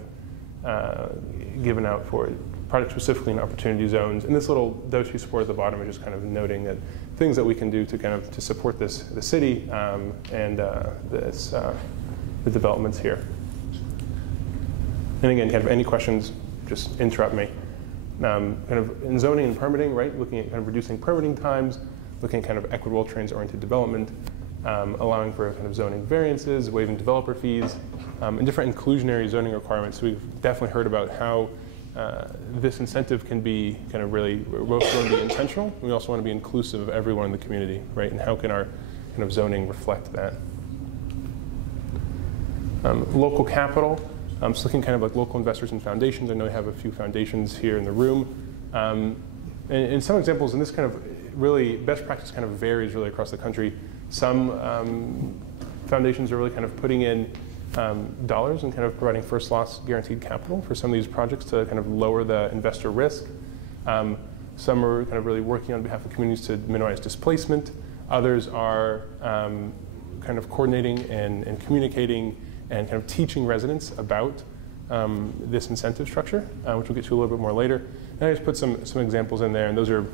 given out for projects specifically in opportunity zones. And this little dough support at the bottom is just kind of noting that things that we can do to kind of to support the city and the developments here. And again, kind of any questions, just interrupt me. Kind of in zoning and permitting, right? Looking at kind of reducing permitting times, looking at kind of equitable transit-oriented development, allowing for kind of zoning variances, waiving developer fees, and different inclusionary zoning requirements. So we've definitely heard about how this incentive can be kind of really, we both want to be intentional, we also want to be inclusive of everyone in the community, right? And how can our kind of zoning reflect that? Local capital, so looking kind of like local investors and foundations. I know we have a few foundations here in the room. And some examples, and this kind of really, best practice kind of varies really across the country. Some foundations are really kind of putting in dollars and kind of providing first loss guaranteed capital for some of these projects to kind of lower the investor risk. Some are kind of really working on behalf of communities to minimize displacement. Others are kind of coordinating and communicating and kind of teaching residents about this incentive structure, which we'll get to a little bit more later. And I just put some examples in there, and those are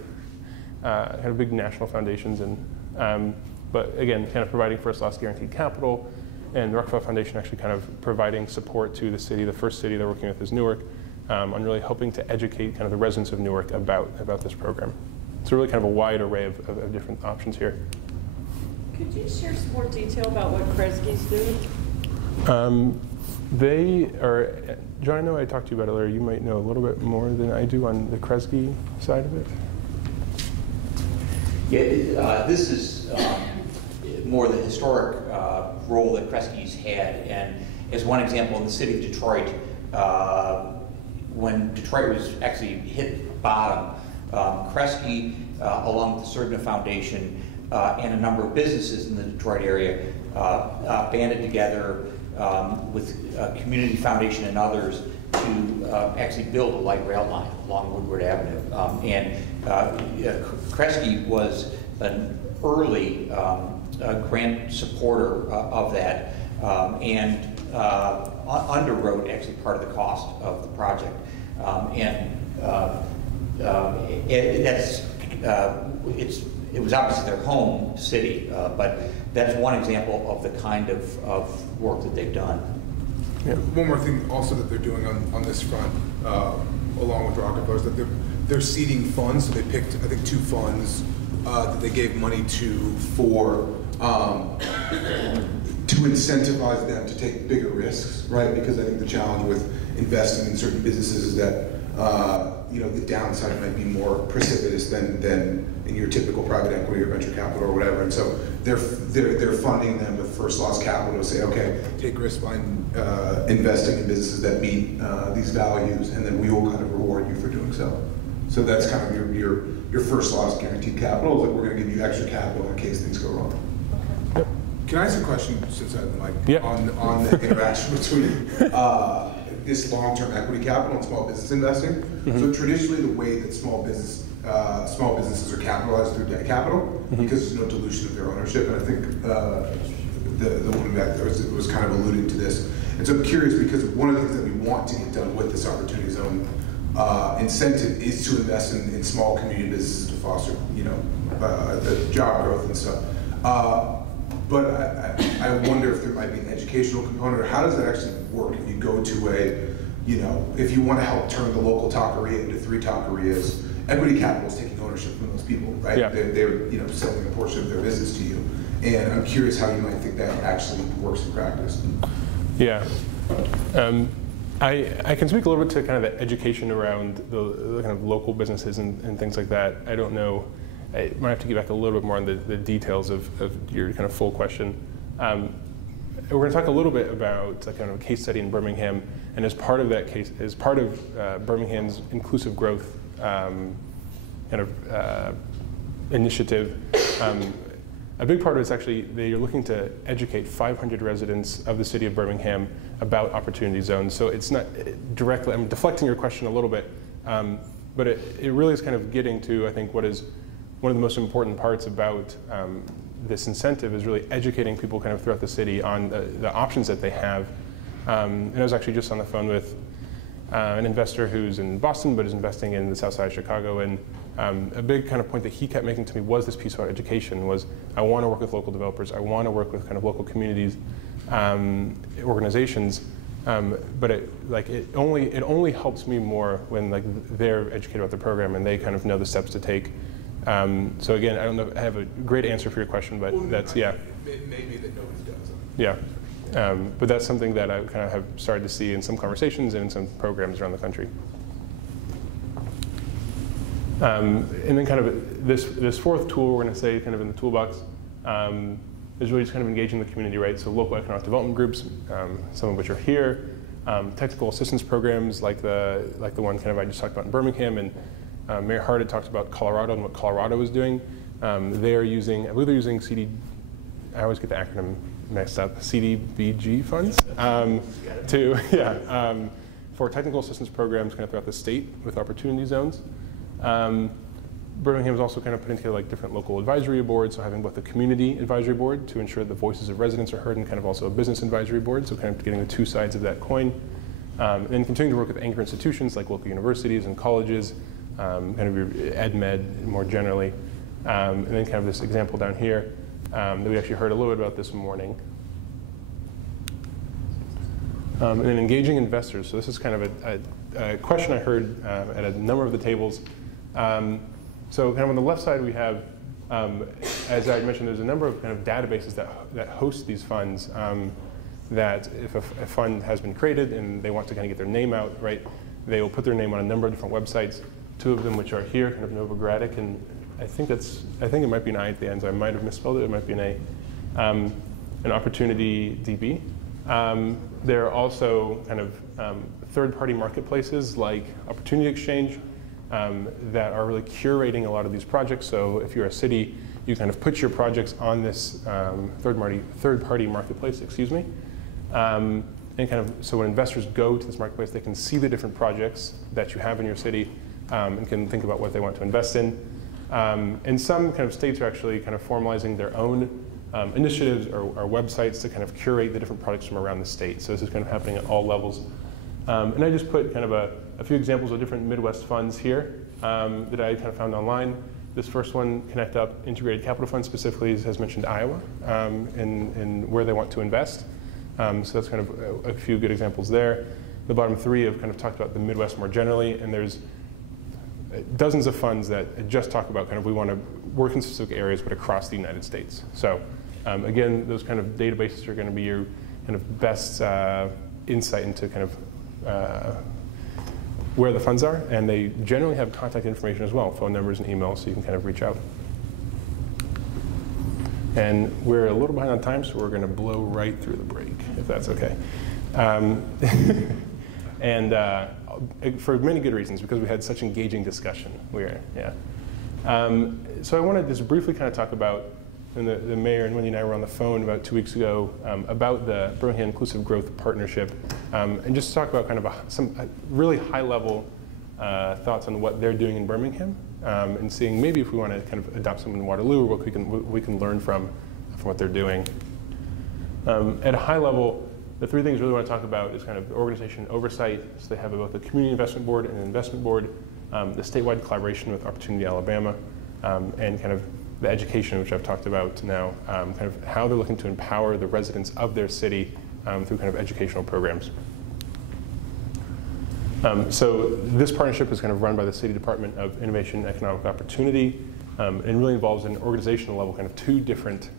kind of big national foundations. And but again, kind of providing first loss guaranteed capital, and the Rockefeller Foundation actually kind of providing support to the city. The first city they're working with is Newark, on really helping to educate kind of the residents of Newark about this program. So really kind of a wide array of different options here. Could you share some more detail about what Kresge's doing? They are, John, I know I talked to you about it earlier. You might know a little bit more than I do on the Kresge side of it. Yeah, this is more the historic role that Kresge's had. And as one example, in the city of Detroit, when Detroit was actually hit bottom, Kresge, along with the Surdna Foundation and a number of businesses in the Detroit area, banded together with Community Foundation and others to actually build a light rail line along Woodward Avenue. Kresge was an early grant supporter of that and underwrote actually part of the cost of the project. It was obviously their home city, but that's one example of the kind of work that they've done. Yeah. One more thing also that they're doing on this front, along with Rockefeller, is that they're seeding funds. So they picked, I think, 2 funds that they gave money to to incentivize them to take bigger risks, right? Because I think the challenge with investing in certain businesses is that the downside might be more precipitous than in your typical private equity or venture capital or whatever. And so they're funding them with first loss capital to say, okay, take risk by investing in businesses that meet these values, and then we will kind of reward you for doing so. So that's kind of your first loss guaranteed capital, is that we're going to give you extra capital in case things go wrong. Yep. Can I ask a question, since I'm on the interaction between this long-term equity capital and small business investing? Mm-hmm. So traditionally, the way that small businesses are capitalized through debt capital, because there's no dilution of their ownership, and I think the woman back there was kind of alluding to this. And so I'm curious, because one of the things that we want to get done with this Opportunity Zone incentive is to invest in small community businesses to foster, the job growth and stuff. But I wonder if there might be an educational component, or how does that actually work if you go to if you want to help turn the local taqueria into 3 taquerias, equity capital is taking ownership from those people, right? Yeah. They're selling a portion of their business to you. And I'm curious how you might think that actually works in practice. Yeah. I can speak a little bit to kind of the education around the kind of local businesses and things like that. I don't know. I might have to get back a little bit more on the details of your kind of full question. We're going to talk a little bit about kind of a case study in Birmingham, and as part of that case, as part of Birmingham's inclusive growth kind of initiative, a big part of it is actually they're looking to educate 500 residents of the city of Birmingham about opportunity zones. So it's not directly, I'm deflecting your question a little bit, but it really is kind of getting to, I think, what is one of the most important parts about this incentive is really educating people kind of throughout the city on the options that they have. And I was actually just on the phone with an investor who's in Boston but is investing in the south side of Chicago, and a big kind of point that he kept making to me was this piece about education was, I want to work with local developers, I want to work with kind of local communities, organizations, but it only helps me more when like they're educated about the program and they kind of know the steps to take. So again, I don't know if I have a great answer for your question, but that's, yeah. Maybe that nobody does. Yeah. But that's something that I kind of have started to see in some conversations and in some programs around the country. And then kind of this fourth tool we're going to say kind of in the toolbox is really just kind of engaging the community, right? So local economic development groups, some of which are here, technical assistance programs like the one kind of I just talked about in Birmingham, and Mayor Hart had talked about Colorado and what Colorado is doing. They are using, I believe they're using I always get the acronym mixed up, CDBG funds for technical assistance programs kind of throughout the state with opportunity zones. Birmingham is also kind of putting together like different local advisory boards, so having both the community advisory board to ensure the voices of residents are heard, and kind of also a business advisory board, so kind of getting the two sides of that coin. And then continuing to work with anchor institutions like local universities and colleges, kind of your EdMed more generally. And then kind of this example down here that we actually heard a little bit about this morning. And then engaging investors. So this is kind of a question I heard at a number of the tables. So kind of on the left side we have, as I mentioned, there's a number of kind of databases that host these funds that if a fund has been created and they want to kind of get their name out, right, they will put their name on a number of different websites, two of them which are here, kind of Novogradac, and I think it might be an I at the end, so I might have misspelled it, it might be an A, an Opportunity DB. There are also kind of third-party marketplaces like Opportunity Exchange that are really curating a lot of these projects. So if you're a city, you kind of put your projects on this third-party marketplace, and kind of so when investors go to this marketplace, they can see the different projects that you have in your city and can think about what they want to invest in. And some kind of states are actually kind of formalizing their own initiatives or websites to kind of curate the different products from around the state. So this is kind of happening at all levels. And I just put kind of a few examples of different Midwest funds here that I kind of found online. This first one, Connect Up Integrated Capital Fund, specifically has mentioned Iowa in where they want to invest. So that's kind of a few good examples there. The bottom three have kind of talked about the Midwest more generally, and there's dozens of funds that just talk about kind of we want to work in specific areas but across the United States. So again, those kind of databases are going to be your kind of best insight into kind of where the funds are, and they generally have contact information as well, phone numbers and emails, so you can kind of reach out. And we're a little behind on time, so we're going to blow right through the break, if that's okay. And for many good reasons, because we had such engaging discussion. So I want to just briefly kind of talk about, and the mayor and Wendy and I were on the phone about 2 weeks ago about the Birmingham Inclusive Growth Partnership, and just talk about kind of some really high-level thoughts on what they're doing in Birmingham, and seeing maybe if we want to kind of adopt something in Waterloo, or what we can learn from what they're doing. At a high level, the three things we really want to talk about is kind of the organization oversight. So they have both the Community Investment Board and an Investment Board, the statewide collaboration with Opportunity Alabama, and kind of the education, which I've talked about now, kind of how they're looking to empower the residents of their city through kind of educational programs. So this partnership is kind of run by the City Department of Innovation and Economic Opportunity, and really involves an organizational level, kind of two different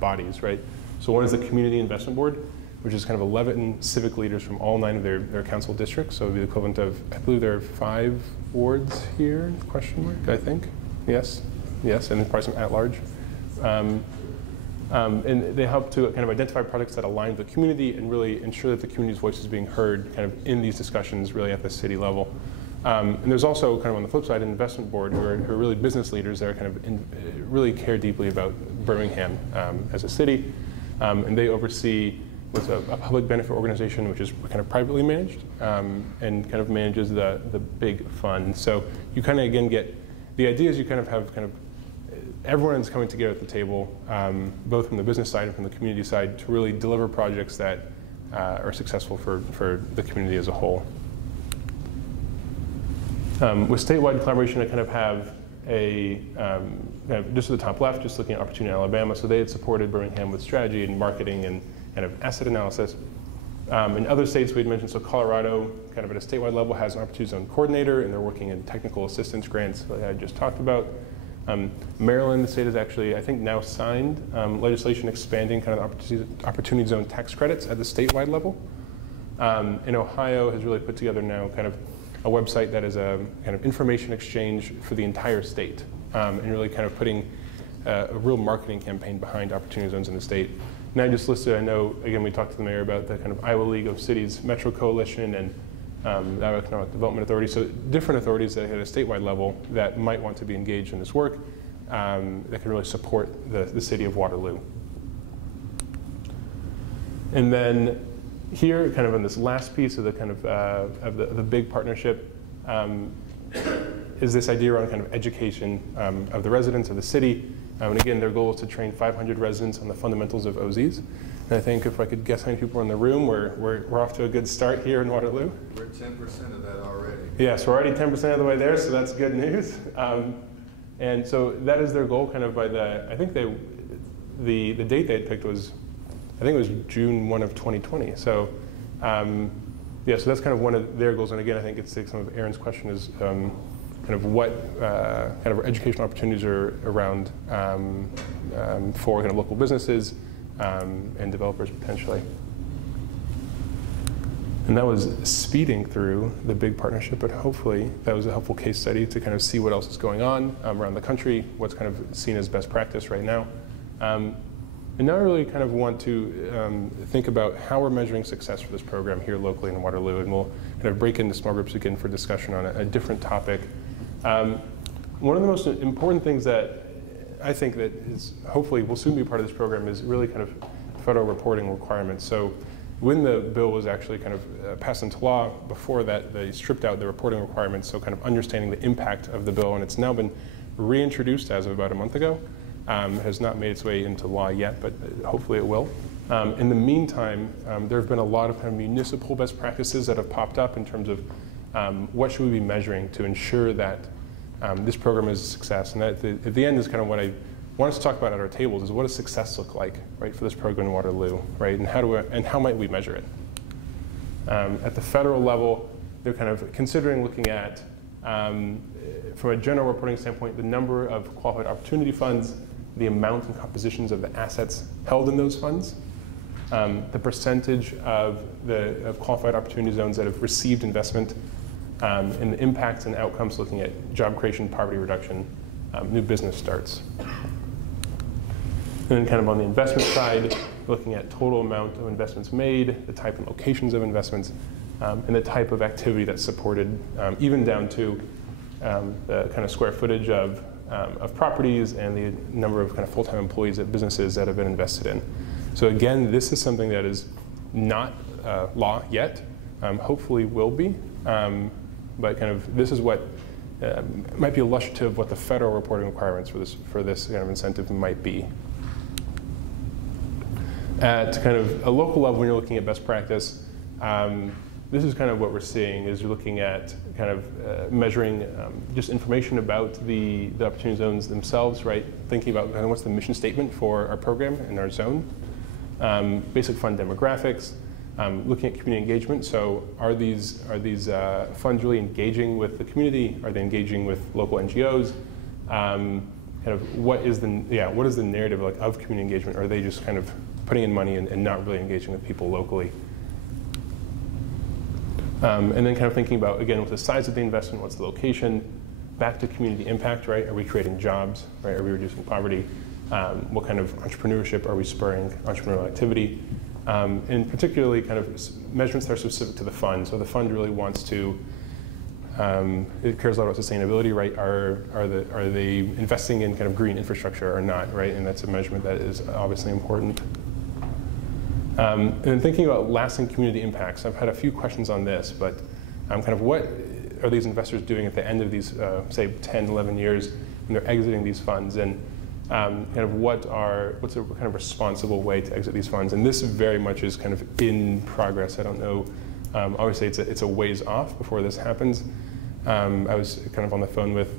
bodies, right? So one is the Community Investment Board, which is kind of 11 civic leaders from all 9 of their council districts. So it would be the equivalent of, I believe there are 5 wards here, question mark, I think. Yes, and then probably some at-large. And they help to kind of identify projects that align with the community and really ensure that the community's voice is being heard kind of in these discussions really at the city level. And there's also kind of on the flip side an investment board who are really business leaders that are kind of really care deeply about Birmingham as a city. And they oversee what's a public benefit organization, which is kind of privately managed and kind of manages the big fund. So you kind of, again, get, the idea is you kind of have everyone's coming together at the table, both from the business side and from the community side, to really deliver projects that are successful for the community as a whole. With statewide collaboration, I kind of have just at the top left, just looking at Opportunity Alabama. So they had supported Birmingham with strategy and marketing and kind of asset analysis. In other states we had mentioned, so Colorado, kind of at a statewide level, has an Opportunity Zone coordinator, and they're working in technical assistance grants like I just talked about. Maryland, the state has actually, I think, now signed legislation expanding kind of Opportunity Zone tax credits at the statewide level. And Ohio has really put together now kind of a website that is a kind of information exchange for the entire state, and really kind of putting a real marketing campaign behind Opportunity Zones in the state. And I just listed, I know, again, we talked to the mayor about the kind of Iowa League of Cities Metro Coalition and the Iowa Economic Development Authority, so different authorities that at a statewide level that might want to be engaged in this work that can really support the city of Waterloo. And then here, kind of in this last piece of the kind of the big partnership, is this idea around kind of education of the residents of the city. And again, their goal is to train 500 residents on the fundamentals of OZs. And I think if I could guess how many people are in the room, we're off to a good start here in Waterloo. We're 10% of that already. Yes, we're already 10% of the way there, so that's good news. And so that is their goal kind of by the, I think the date they had picked was, I think it was June 1 of 2020. So yeah, so that's kind of one of their goals. And again, I think it's some of Aaron's question is kind of what kind of educational opportunities are around for kind of local businesses and developers potentially. And that was speeding through the big partnership, but hopefully that was a helpful case study to kind of see what else is going on around the country, what's kind of seen as best practice right now. And now I really kind of want to think about how we're measuring success for this program here locally in Waterloo, and we'll kind of break into small groups again for discussion on a different topic. One of the most important things that I think that is hopefully will soon be part of this program is really kind of federal reporting requirements. So when the bill was actually kind of passed into law, before that they stripped out the reporting requirements, so kind of understanding the impact of the bill, and it's now been reintroduced as of about a month ago. Has not made its way into law yet, but hopefully it will. In the meantime, there have been a lot of kind of municipal best practices that have popped up in terms of what should we be measuring to ensure that this program is a success. And that at the end is kind of what I want us to talk about at our tables is what does success look like, right, for this program in Waterloo, right, and how might we measure it? At the federal level, they're kind of considering looking at, from a general reporting standpoint, the number of qualified opportunity funds, the amount and compositions of the assets held in those funds, the percentage of qualified opportunity zones that have received investment, and the impacts and outcomes looking at job creation, poverty reduction, new business starts. And then kind of on the investment side, looking at total amount of investments made, the type and locations of investments, and the type of activity that's supported, even down to the kind of square footage of properties and the number of kind of full-time employees at businesses that have been invested in. So again, this is something that is not law yet, hopefully will be, but kind of this is what might be illustrative of what the federal reporting requirements for this kind of incentive might be. At kind of a local level, when you're looking at best practice, this is kind of what we're seeing is you're looking at kind of measuring just information about the opportunity zones themselves, right? Thinking about kind of what's the mission statement for our program and our zone. Basic fund demographics, looking at community engagement. So are these funds really engaging with the community? Are they engaging with local NGOs? Kind of what is the narrative like of community engagement? Or are they just kind of putting in money and not really engaging with people locally? And then kind of thinking about, again, with the size of the investment, what's the location, back to community impact, right? Are we creating jobs, right? Are we reducing poverty? What kind of entrepreneurship are we spurring entrepreneurial activity? And particularly kind of measurements that are specific to the fund. So the fund really wants to it cares a lot about sustainability, right? Are they investing in kind of green infrastructure or not, right? And that's a measurement that is obviously important. And then thinking about lasting community impacts, I've had a few questions on this, but kind of what are these investors doing at the end of these, say, 10, 11 years when they're exiting these funds? And kind of what's a kind of responsible way to exit these funds? And this very much is kind of in progress. I don't know. Obviously, it's a ways off before this happens. I was kind of on the phone with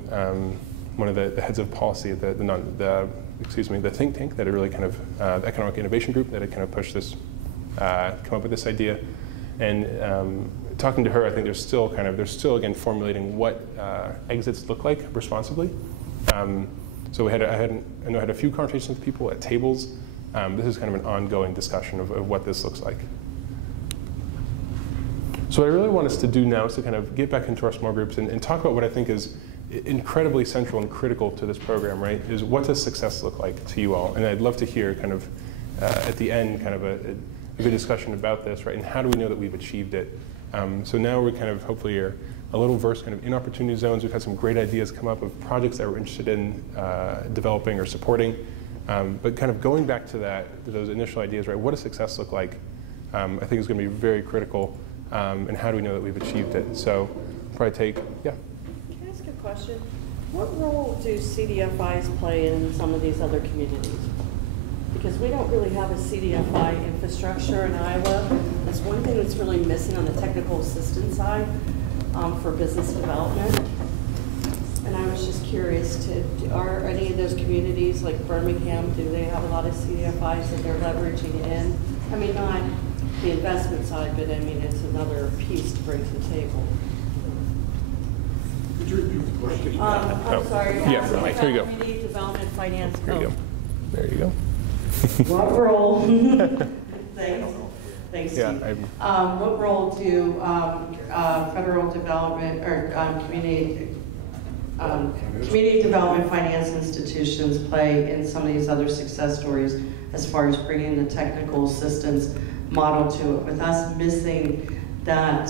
one of the heads of policy at the think tank that had really kind of the Economic Innovation Group that had kind of pushed this, come up with this idea. And talking to her, I think they're still again formulating what exits look like responsibly. So I know I had a few conversations with people at tables. This is kind of an ongoing discussion of what this looks like. So what I really want us to do now is to kind of get back into our small groups and talk about what I think is incredibly central and critical to this program, right? Is what does success look like to you all? And I'd love to hear kind of at the end kind of a good discussion about this, right? And how do we know that we've achieved it? So now we kind of hopefully are a little versed kind of in opportunity zones. We've had some great ideas come up of projects that we're interested in developing or supporting. But kind of going back to those initial ideas, right? What does success look like? I think is going to be very critical. And how do we know that we've achieved it? So probably take, yeah. Can I ask a question? What role do CDFIs play in some of these other communities? Because we don't really have a CDFI infrastructure in Iowa. That's one thing that's really missing on the technical assistance side for business development. And I was just curious, are any of those communities like Birmingham, do they have a lot of CDFIs that they're leveraging in? I mean, not the investment side, but I mean, it's another piece to bring to the table. Could you repeat the question? I'm sorry. Yeah, Mike, here you go. Community development finance. Here you go. There you go. What role? Thanks, yeah, Steve. What role do federal development or community development finance institutions play in some of these other success stories as far as bringing the technical assistance model to it? With us missing that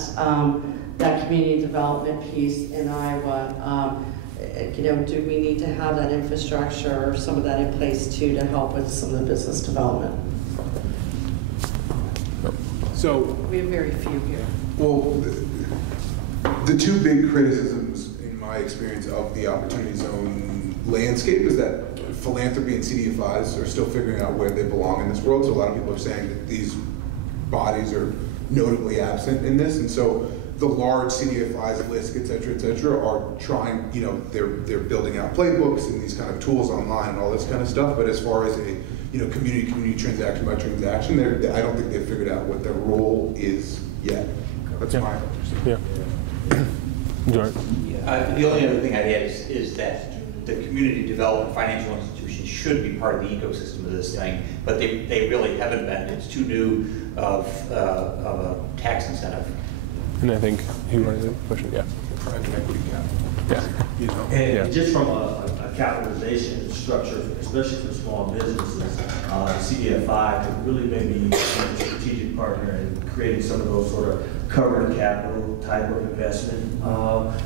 community development piece in Iowa, do we need to have that infrastructure or some of that in place too to help with some of the business development? So we have very few here. Well, the two big criticisms in my experience of the Opportunity Zone landscape is that philanthropy and CDFIs are still figuring out where they belong in this world. So a lot of people are saying that these bodies are notably absent in this, and so the large CDFIs, LISC, et cetera, are trying, they're building out playbooks and these kind of tools online and all this kind of stuff. But as far as a, community transaction by transaction, I don't think they've figured out what their role is yet. That's my understanding. Yeah. The only other thing I'd add is that the community development financial institutions should be part of the ecosystem of this thing, but they really haven't been. It's too new of a tax incentive. And I think he wanted to push it, yeah. Private equity capital. Yeah. And just from a capitalization structure, especially for small businesses, CDFI could really maybe be a strategic partner in creating some of those sort of covered capital type of investment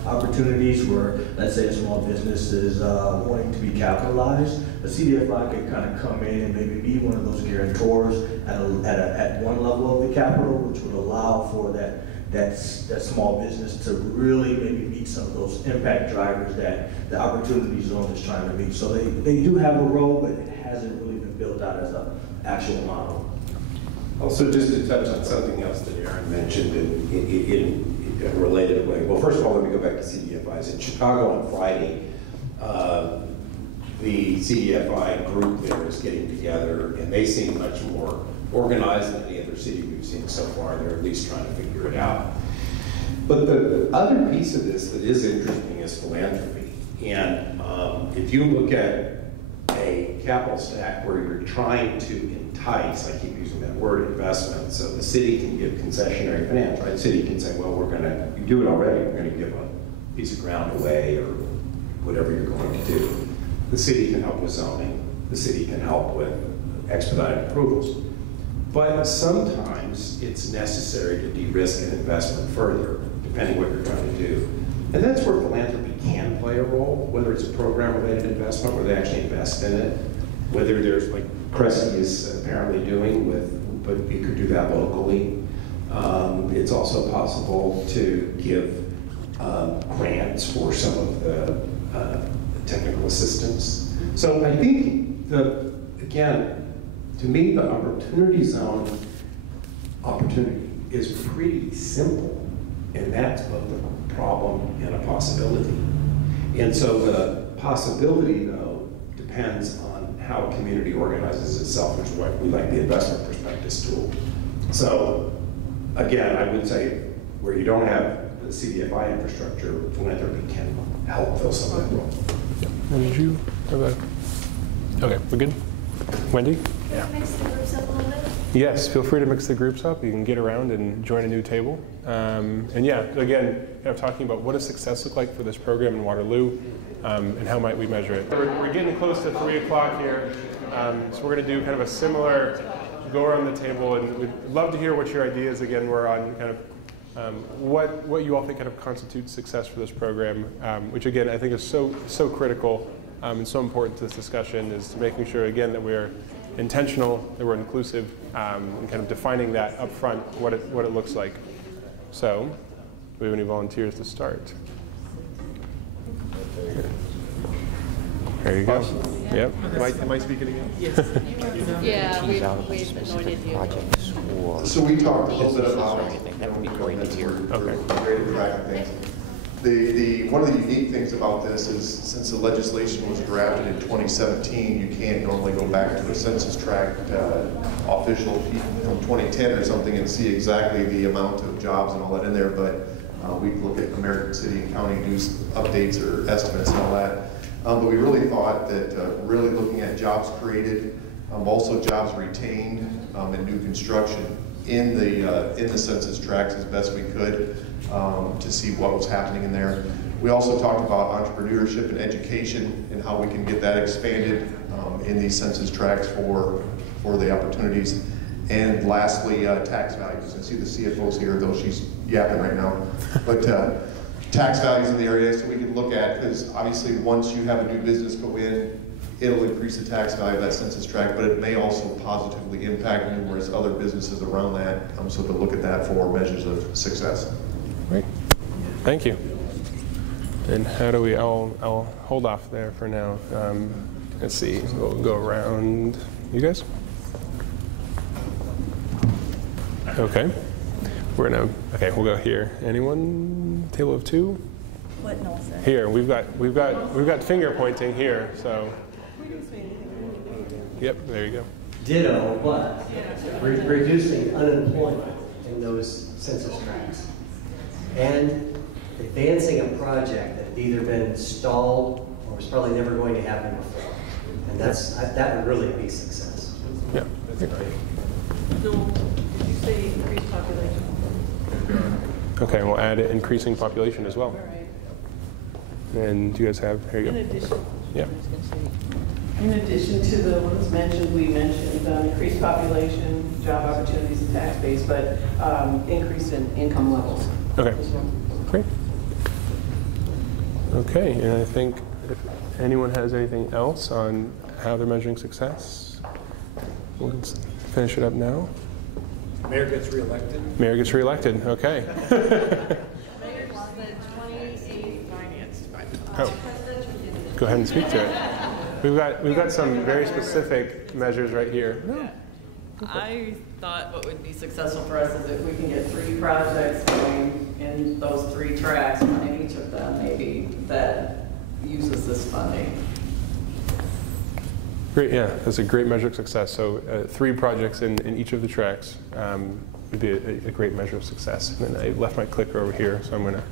opportunities where, let's say, a small business is wanting to be capitalized. The CDFI could kind of come in and maybe be one of those guarantors at one level of the capital, which would allow for that small business to really maybe meet some of those impact drivers that the Opportunity Zone is trying to meet. So they do have a role, but it hasn't really been built out as an actual model. Also, just to touch on something else that Aaron mentioned in a related way. Well, first of all, let me go back to CDFIs. In Chicago on Friday, the CDFI group there is getting together, and they seem much more organized than any other city we've seen so far. They're at least trying to figure it out. But the other piece of this that is interesting is philanthropy. And if you look at a capital stack where you're trying to entice, I keep using that word, investment, so the city can give concessionary finance, right? The city can say, well, you do it already, we're going to give a piece of ground away or whatever you're going to do. The city can help with zoning. The city can help with expedited approvals. But sometimes it's necessary to de-risk an investment further, depending what you're trying to do. And that's where philanthropy can play a role, whether it's a program-related investment where they actually invest in it, whether there's like Cressy is apparently doing with, but you could do that locally. It's also possible to give grants for some of the technical assistance. So I think again, to me, the opportunity zone opportunity is pretty simple, and that's both a problem and a possibility. And so the possibility, though, depends on how a community organizes itself, which is why we like the investment prospectus tool. So again, I would say where you don't have the CDFI infrastructure, philanthropy can help fill some of that role. And did you have a? Okay, we're good. Wendy? Can we mix the groups up a little bit? Yes, feel free to mix the groups up. You can get around and join a new table. And yeah, again, talking about what does success look like for this program in Waterloo, and how might we measure it. We're getting close to 3 o'clock here, so we're going to do kind of a similar go around the table, and we'd love to hear what your ideas again were on kind of what you all think kind of constitutes success for this program, which again I think is so critical and so important to this discussion, is to making sure again that we're intentional, that we're inclusive, and kind of defining that up front, what it looks like. So, do we have any volunteers to start? There you go. Yep. Am I speaking again? Yes. Yeah, we've anointed you. So we talked a little bit about, that would be great to hear. Okay. Great to track things. One of the unique things about this is, since the legislation was drafted in 2017, you can't normally go back to the census tract official from 2010 or something and see exactly the amount of jobs and all that in there, but we look at American City and County news updates or estimates and all that. But we really thought that really looking at jobs created, also jobs retained, and new construction in the census tracts as best we could, to see what was happening in there. We also talked about entrepreneurship and education and how we can get that expanded in these census tracts for the opportunities. And lastly, tax values. I see the CFO's here, though she's yapping right now. But tax values in the area, so we can look at, because obviously once you have a new business go in, it'll increase the tax value of that census tract, but it may also positively impact numerous other businesses around that, so to look at that for measures of success. Great. Thank you. And how do we, I'll hold off there for now. Let's see, we'll go around. You guys? Okay. We're gonna, okay, we'll go here. Anyone? Table of two? What Noel said. Here, we've got finger pointing here, so. Yep, there you go. Ditto, but reducing unemployment in those census tracts and advancing a project that had either been stalled or was probably never going to happen before. And that would really be success. Yeah. That's great. Joel, did you say increased population? Okay, we'll add increasing population as well. And do you guys have, here you go. In addition. Yeah. In addition to the ones mentioned, we mentioned increased population, job opportunities, and tax base, but increase in income levels. Okay, great. Okay, and I think if anyone has anything else on how they're measuring success, we'll finish it up now. Mayor gets reelected. Mayor gets reelected, okay. Oh, go ahead and speak to it. We've got some very specific measures right here. No. I thought what would be successful for us is if we can get 3 projects going in those 3 tracks, one in each of them maybe, that uses this funding. Great, yeah, that's a great measure of success. So 3 projects in each of the tracks would be a great measure of success. And then I left my clicker over here, so I'm gonna,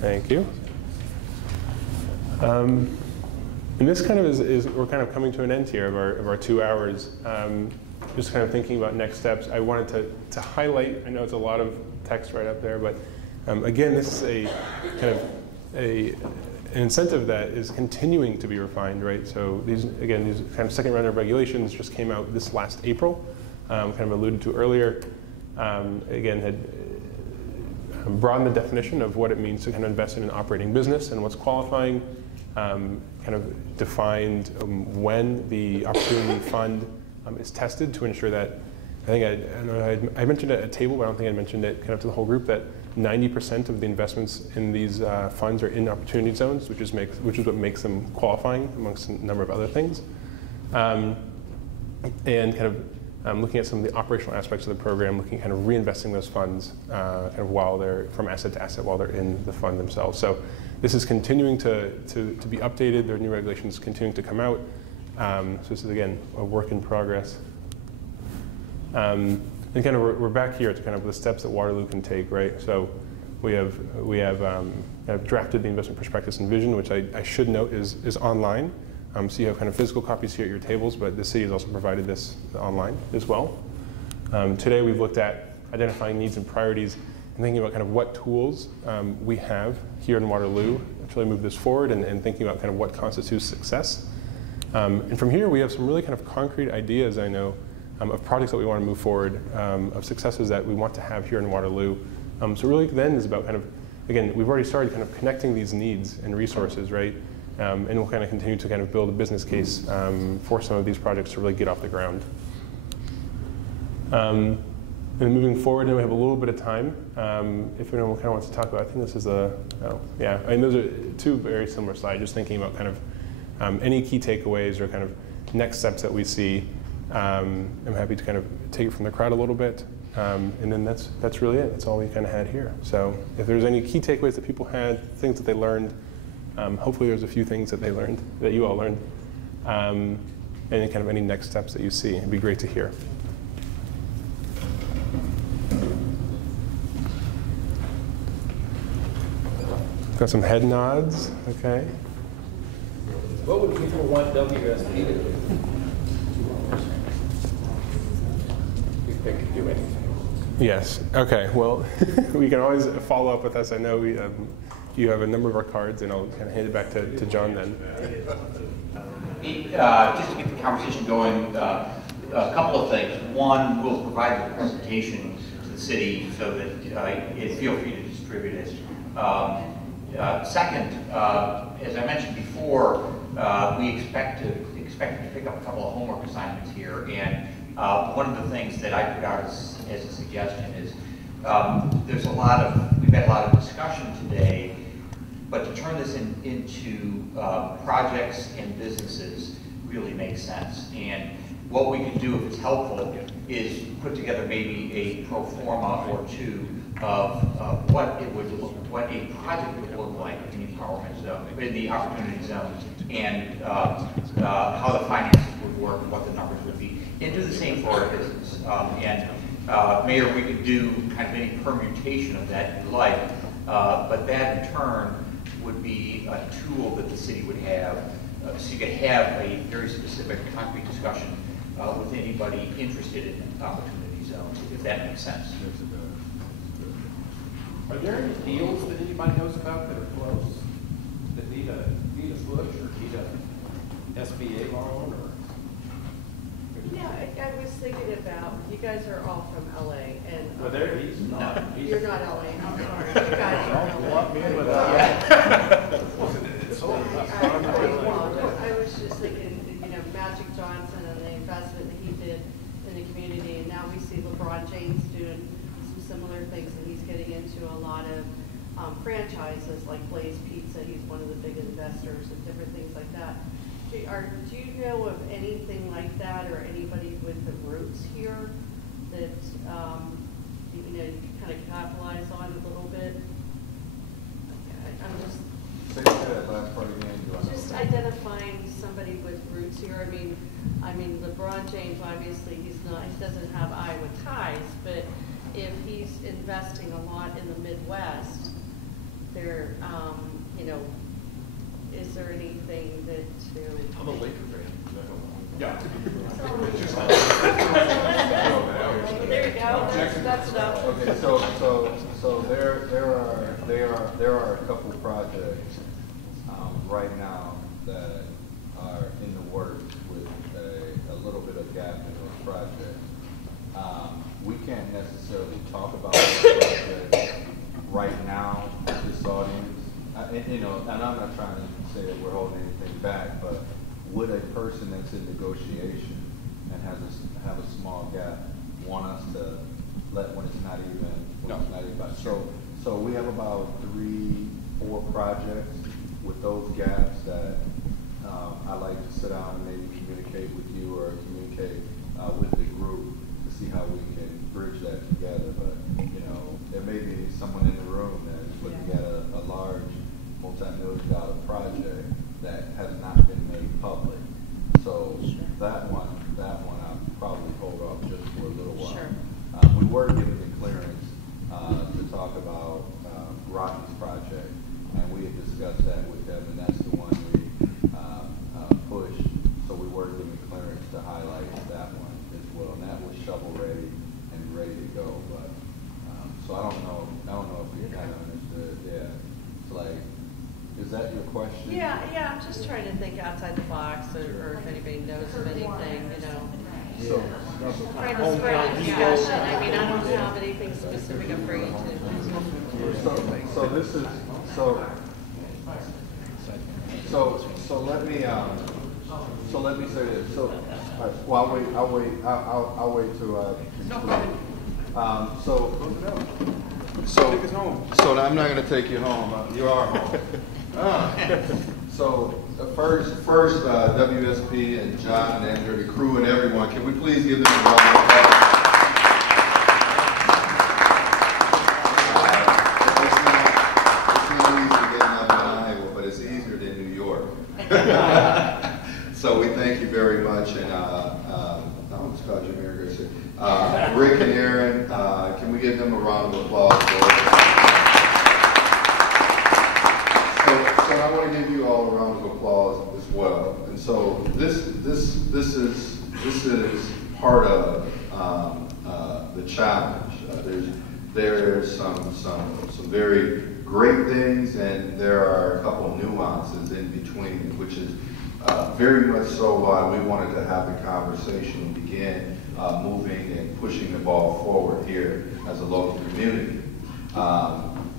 thank you. And this kind of is we're kind of coming to an end here of our 2 hours. Just kind of thinking about next steps. I wanted to highlight, I know it's a lot of text right up there, but again, this is a kind of an incentive that is continuing to be refined, right? So these kind of second round of regulations just came out this last April, kind of alluded to earlier. Again, had broaden the definition of what it means to kind of invest in an operating business and what's qualifying, kind of defined when the opportunity fund is tested to ensure that, I mentioned it at a table, but I don't think I mentioned it kind of to the whole group, that 90% of the investments in these funds are in opportunity zones, which is what makes them qualifying amongst a number of other things. And kind of looking at some of the operational aspects of the program, looking at kind of reinvesting those funds kind of while they're from asset to asset while they're in the fund themselves. So this is continuing to be updated. There are new regulations continuing to come out. So this is, again, a work in progress. And kind of we're back here to kind of the steps that Waterloo can take, right? So we have drafted the investment prospectus and vision, which I should note is online. So you have kind of physical copies here at your tables, but the city has also provided this online as well. Today we've looked at identifying needs and priorities and thinking about kind of what tools we have here in Waterloo to really move this forward and thinking about kind of what constitutes success. And from here we have some really kind of concrete ideas, I know, of projects that we want to move forward, of successes that we want to have here in Waterloo. So really then is about kind of, again, we've already started kind of connecting these needs and resources, right? And we'll kind of continue to kind of build a business case for some of these projects to really get off the ground. And moving forward, and we have a little bit of time. If anyone kind of wants to talk about, I think this is yeah. I mean, those are two very similar slides. Just thinking about kind of any key takeaways or kind of next steps that we see. I'm happy to kind of take it from the crowd a little bit. And then that's really it. That's all we kind of had here. So if there's any key takeaways that people had, things that they learned, hopefully there's a few things that they learned, that you all learned, and then kind of any next steps that you see. It'd be great to hear. Got some head nods, okay. What would people want WSP to do? If they could do anything. Yes, okay, well, we can always follow up with us. I know you have a number of our cards, and I'll kind of hand it back to John then. Just to get the conversation going, a couple of things. One, we'll provide the presentation to the city so that feel free to distribute it. Second, as I mentioned before, we expect to pick up a couple of homework assignments here, and one of the things that I put out as a suggestion is we've had a lot of discussion today, but to turn this into projects and businesses really makes sense. And what we can do, if it's helpful, is put together maybe a pro forma or two of what a project would look like in the empowerment zone, in the opportunity zone, and how the finances would work, and what the numbers would be, and do the same for our business. Mayor, we could do kind of any permutation of that if you like, but that in turn would be a tool that the city would have, so you could have a very specific, concrete discussion with anybody interested in opportunity zones, if that makes sense. Are there any fields that anybody knows about that are close, that need a push or need a SBA loan or? Yeah, I was thinking about, you guys are all from LA and. Well, he's not. You're not LA, I'm sorry. You guys are Don't LA. lump me in with that. I was just thinking, Magic Johnson and the investment that he did in the community, and now we see LeBron James doing some similar things, and he's getting into a lot of franchises like Blaze Pizza. He's one of the big investors and different things like that. Do you know of anything like that, or anybody with the roots here that you can kind of capitalize on a little bit? I'm just just identifying somebody with roots here. I mean, LeBron James obviously he doesn't have Iowa ties, but if he's investing a lot in the Midwest, there, is there anything that to? I'm a Laker fan. Yeah. There you go. That's enough. Okay, so there are a couple projects right now that are in the works with a little bit of gap in those projects. We can't necessarily talk about those projects right now, this audience, and I'm not trying to say that we're holding anything back, but would a person that's in negotiation and have a small gap want us to let when it's not even about? So we have about 3-4 projects with those gaps that I'd like to sit down and maybe communicate with you or communicate with the group to see how we can bridge that together. But there may be someone in the room that is looking at a large multi-million-dollar project that has not been made public. So that one I'll probably hold off just for a little while. Sure. We were given the clearance to talk about Rocky's project, and we had discussed that with them, and that's the one we pushed. So we were given clearance to highlight that one as well, and that was shovel ready and ready to go. But so I don't know if you kind of understood. Yeah, it's like, is that your question? Yeah. I'm just trying to think outside the box, or if anybody knows of anything, So, trying to spread the discussion. I mean, I don't have anything specific I'm bringing to. so this is let me say this. So, all right, well, I'll wait till So I'm not going to take you home. You are home. So first, WSP and John and Andrew, the crew and everyone, can we please give them a round of applause? It's not easy getting up in Iowa, but it's easier than New York. So we thank you very much, and I almost called you Mary Grace. Rick and Aaron, can we give them a round of applause for it? So I want to give you all a round of applause as well. And so this is part of the challenge. There's some very great things, and there are a couple of nuances in between, which is very much so why we wanted to have the conversation and begin moving and pushing the ball forward here as a local community.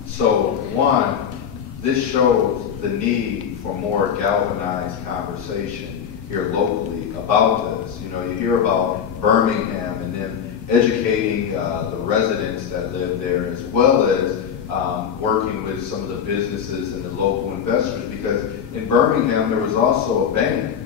So one, this shows the need for more galvanized conversation here locally about this. You hear about Birmingham and them educating the residents that live there, as well as working with some of the businesses and the local investors, because in Birmingham there was also a bank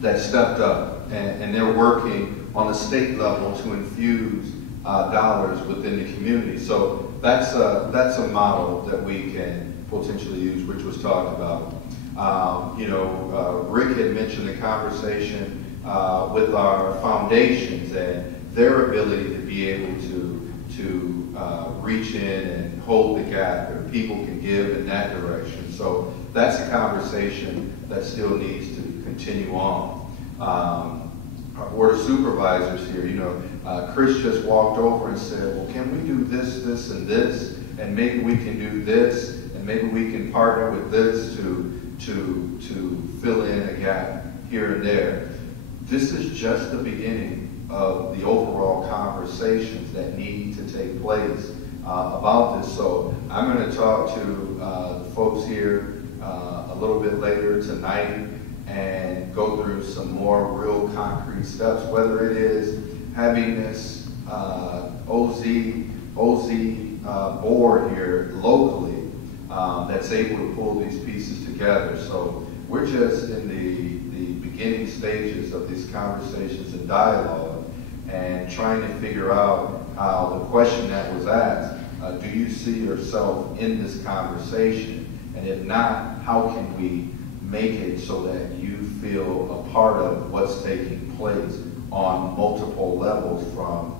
that stepped up, and they're working on the state level to infuse dollars within the community. So that's a model that we can potentially use, which was talked about. Rick had mentioned the conversation with our foundations and their ability to be able to reach in and hold the gap, and people can give in that direction. So that's a conversation that still needs to continue on. Our board of supervisors here, Chris just walked over and said, well, can we do this, this, and this, and maybe we can do this, and maybe we can partner with this to fill in a gap here and there. This is just the beginning of the overall conversations that need to take place about this. So I'm going to talk to the folks here a little bit later tonight and go through some more real concrete steps, whether it is having this OZ board here locally that's able to pull these pieces together. So we're just in the beginning stages of these conversations and dialogue, and trying to figure out how the question that was asked, do you see yourself in this conversation? And if not, how can we make it so that you feel a part of what's taking place on multiple levels from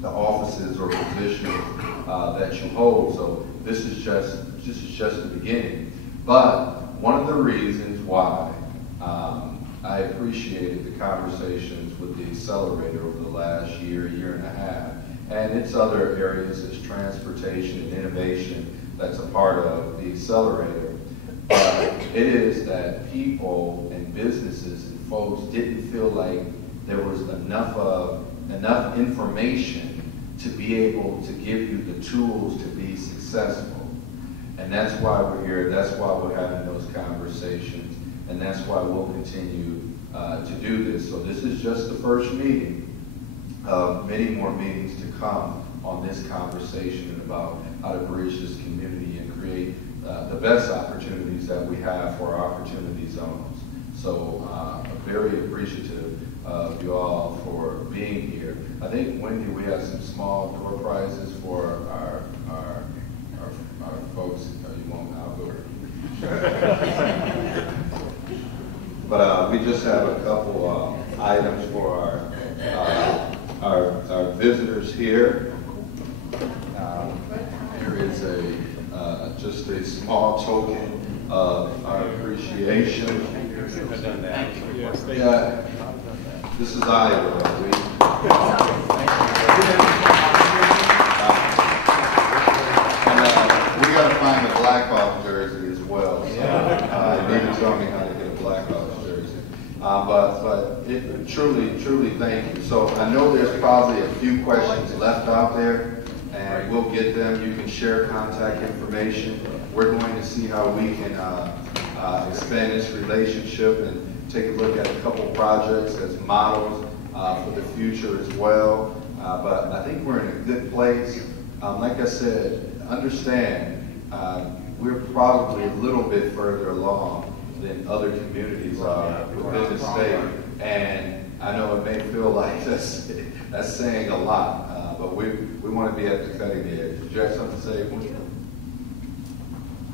the offices or positions that you hold? So this is just the beginning. But one of the reasons why I appreciated the conversations with the accelerator over the last year and a half, and its other areas is transportation and innovation that's a part of the accelerator. It is that people and businesses and folks didn't feel like there was enough information to be able to give you the tools to be successful. And that's why we're here, that's why we're having those conversations, and that's why we'll continue to do this. So this is just the first meeting of many more meetings to come on this conversation about how to bridge this community and create the best opportunities that we have for our opportunity zones. So very appreciative of you all for being here. I think, Wendy, we have some small door prizes for our folks. You won't, I'll go. But we just have a couple items for our visitors here. Here is just a small token of our appreciation. Yeah, this is Iowa. We got to find a Blackhawk jersey as well. So, you need to tell me how to get a Blackhawk jersey. But it, truly thank you. So I know there's probably a few questions left out there, and we'll get them. You can share contact information. We're going to see how we can expand this relationship and take a look at a couple projects as models for the future as well. But I think we're in a good place. Like I said, understand we're probably a little bit further along than other communities are within the state. And I know it may feel like that's saying a lot, but we want to be at the cutting edge. Did you have something to say?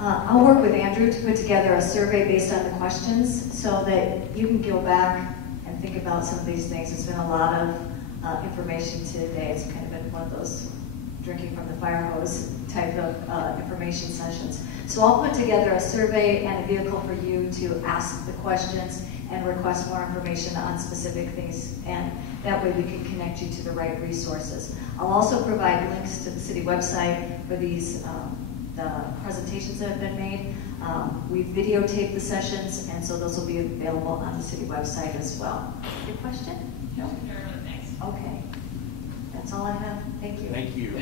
I'll work with Andrew to put together a survey based on the questions so that you can go back and think about some of these things. It's been a lot of information today. It's kind of been one of those drinking from the fire hose type of information sessions. So I'll put together a survey and a vehicle for you to ask the questions and request more information on specific things, and that way we can connect you to the right resources. I'll also provide links to the city website for these the presentations that have been made. We've videotaped the sessions, and so those will be available on the city website as well. Your question? No? Okay. That's all I have. Thank you. Thank you.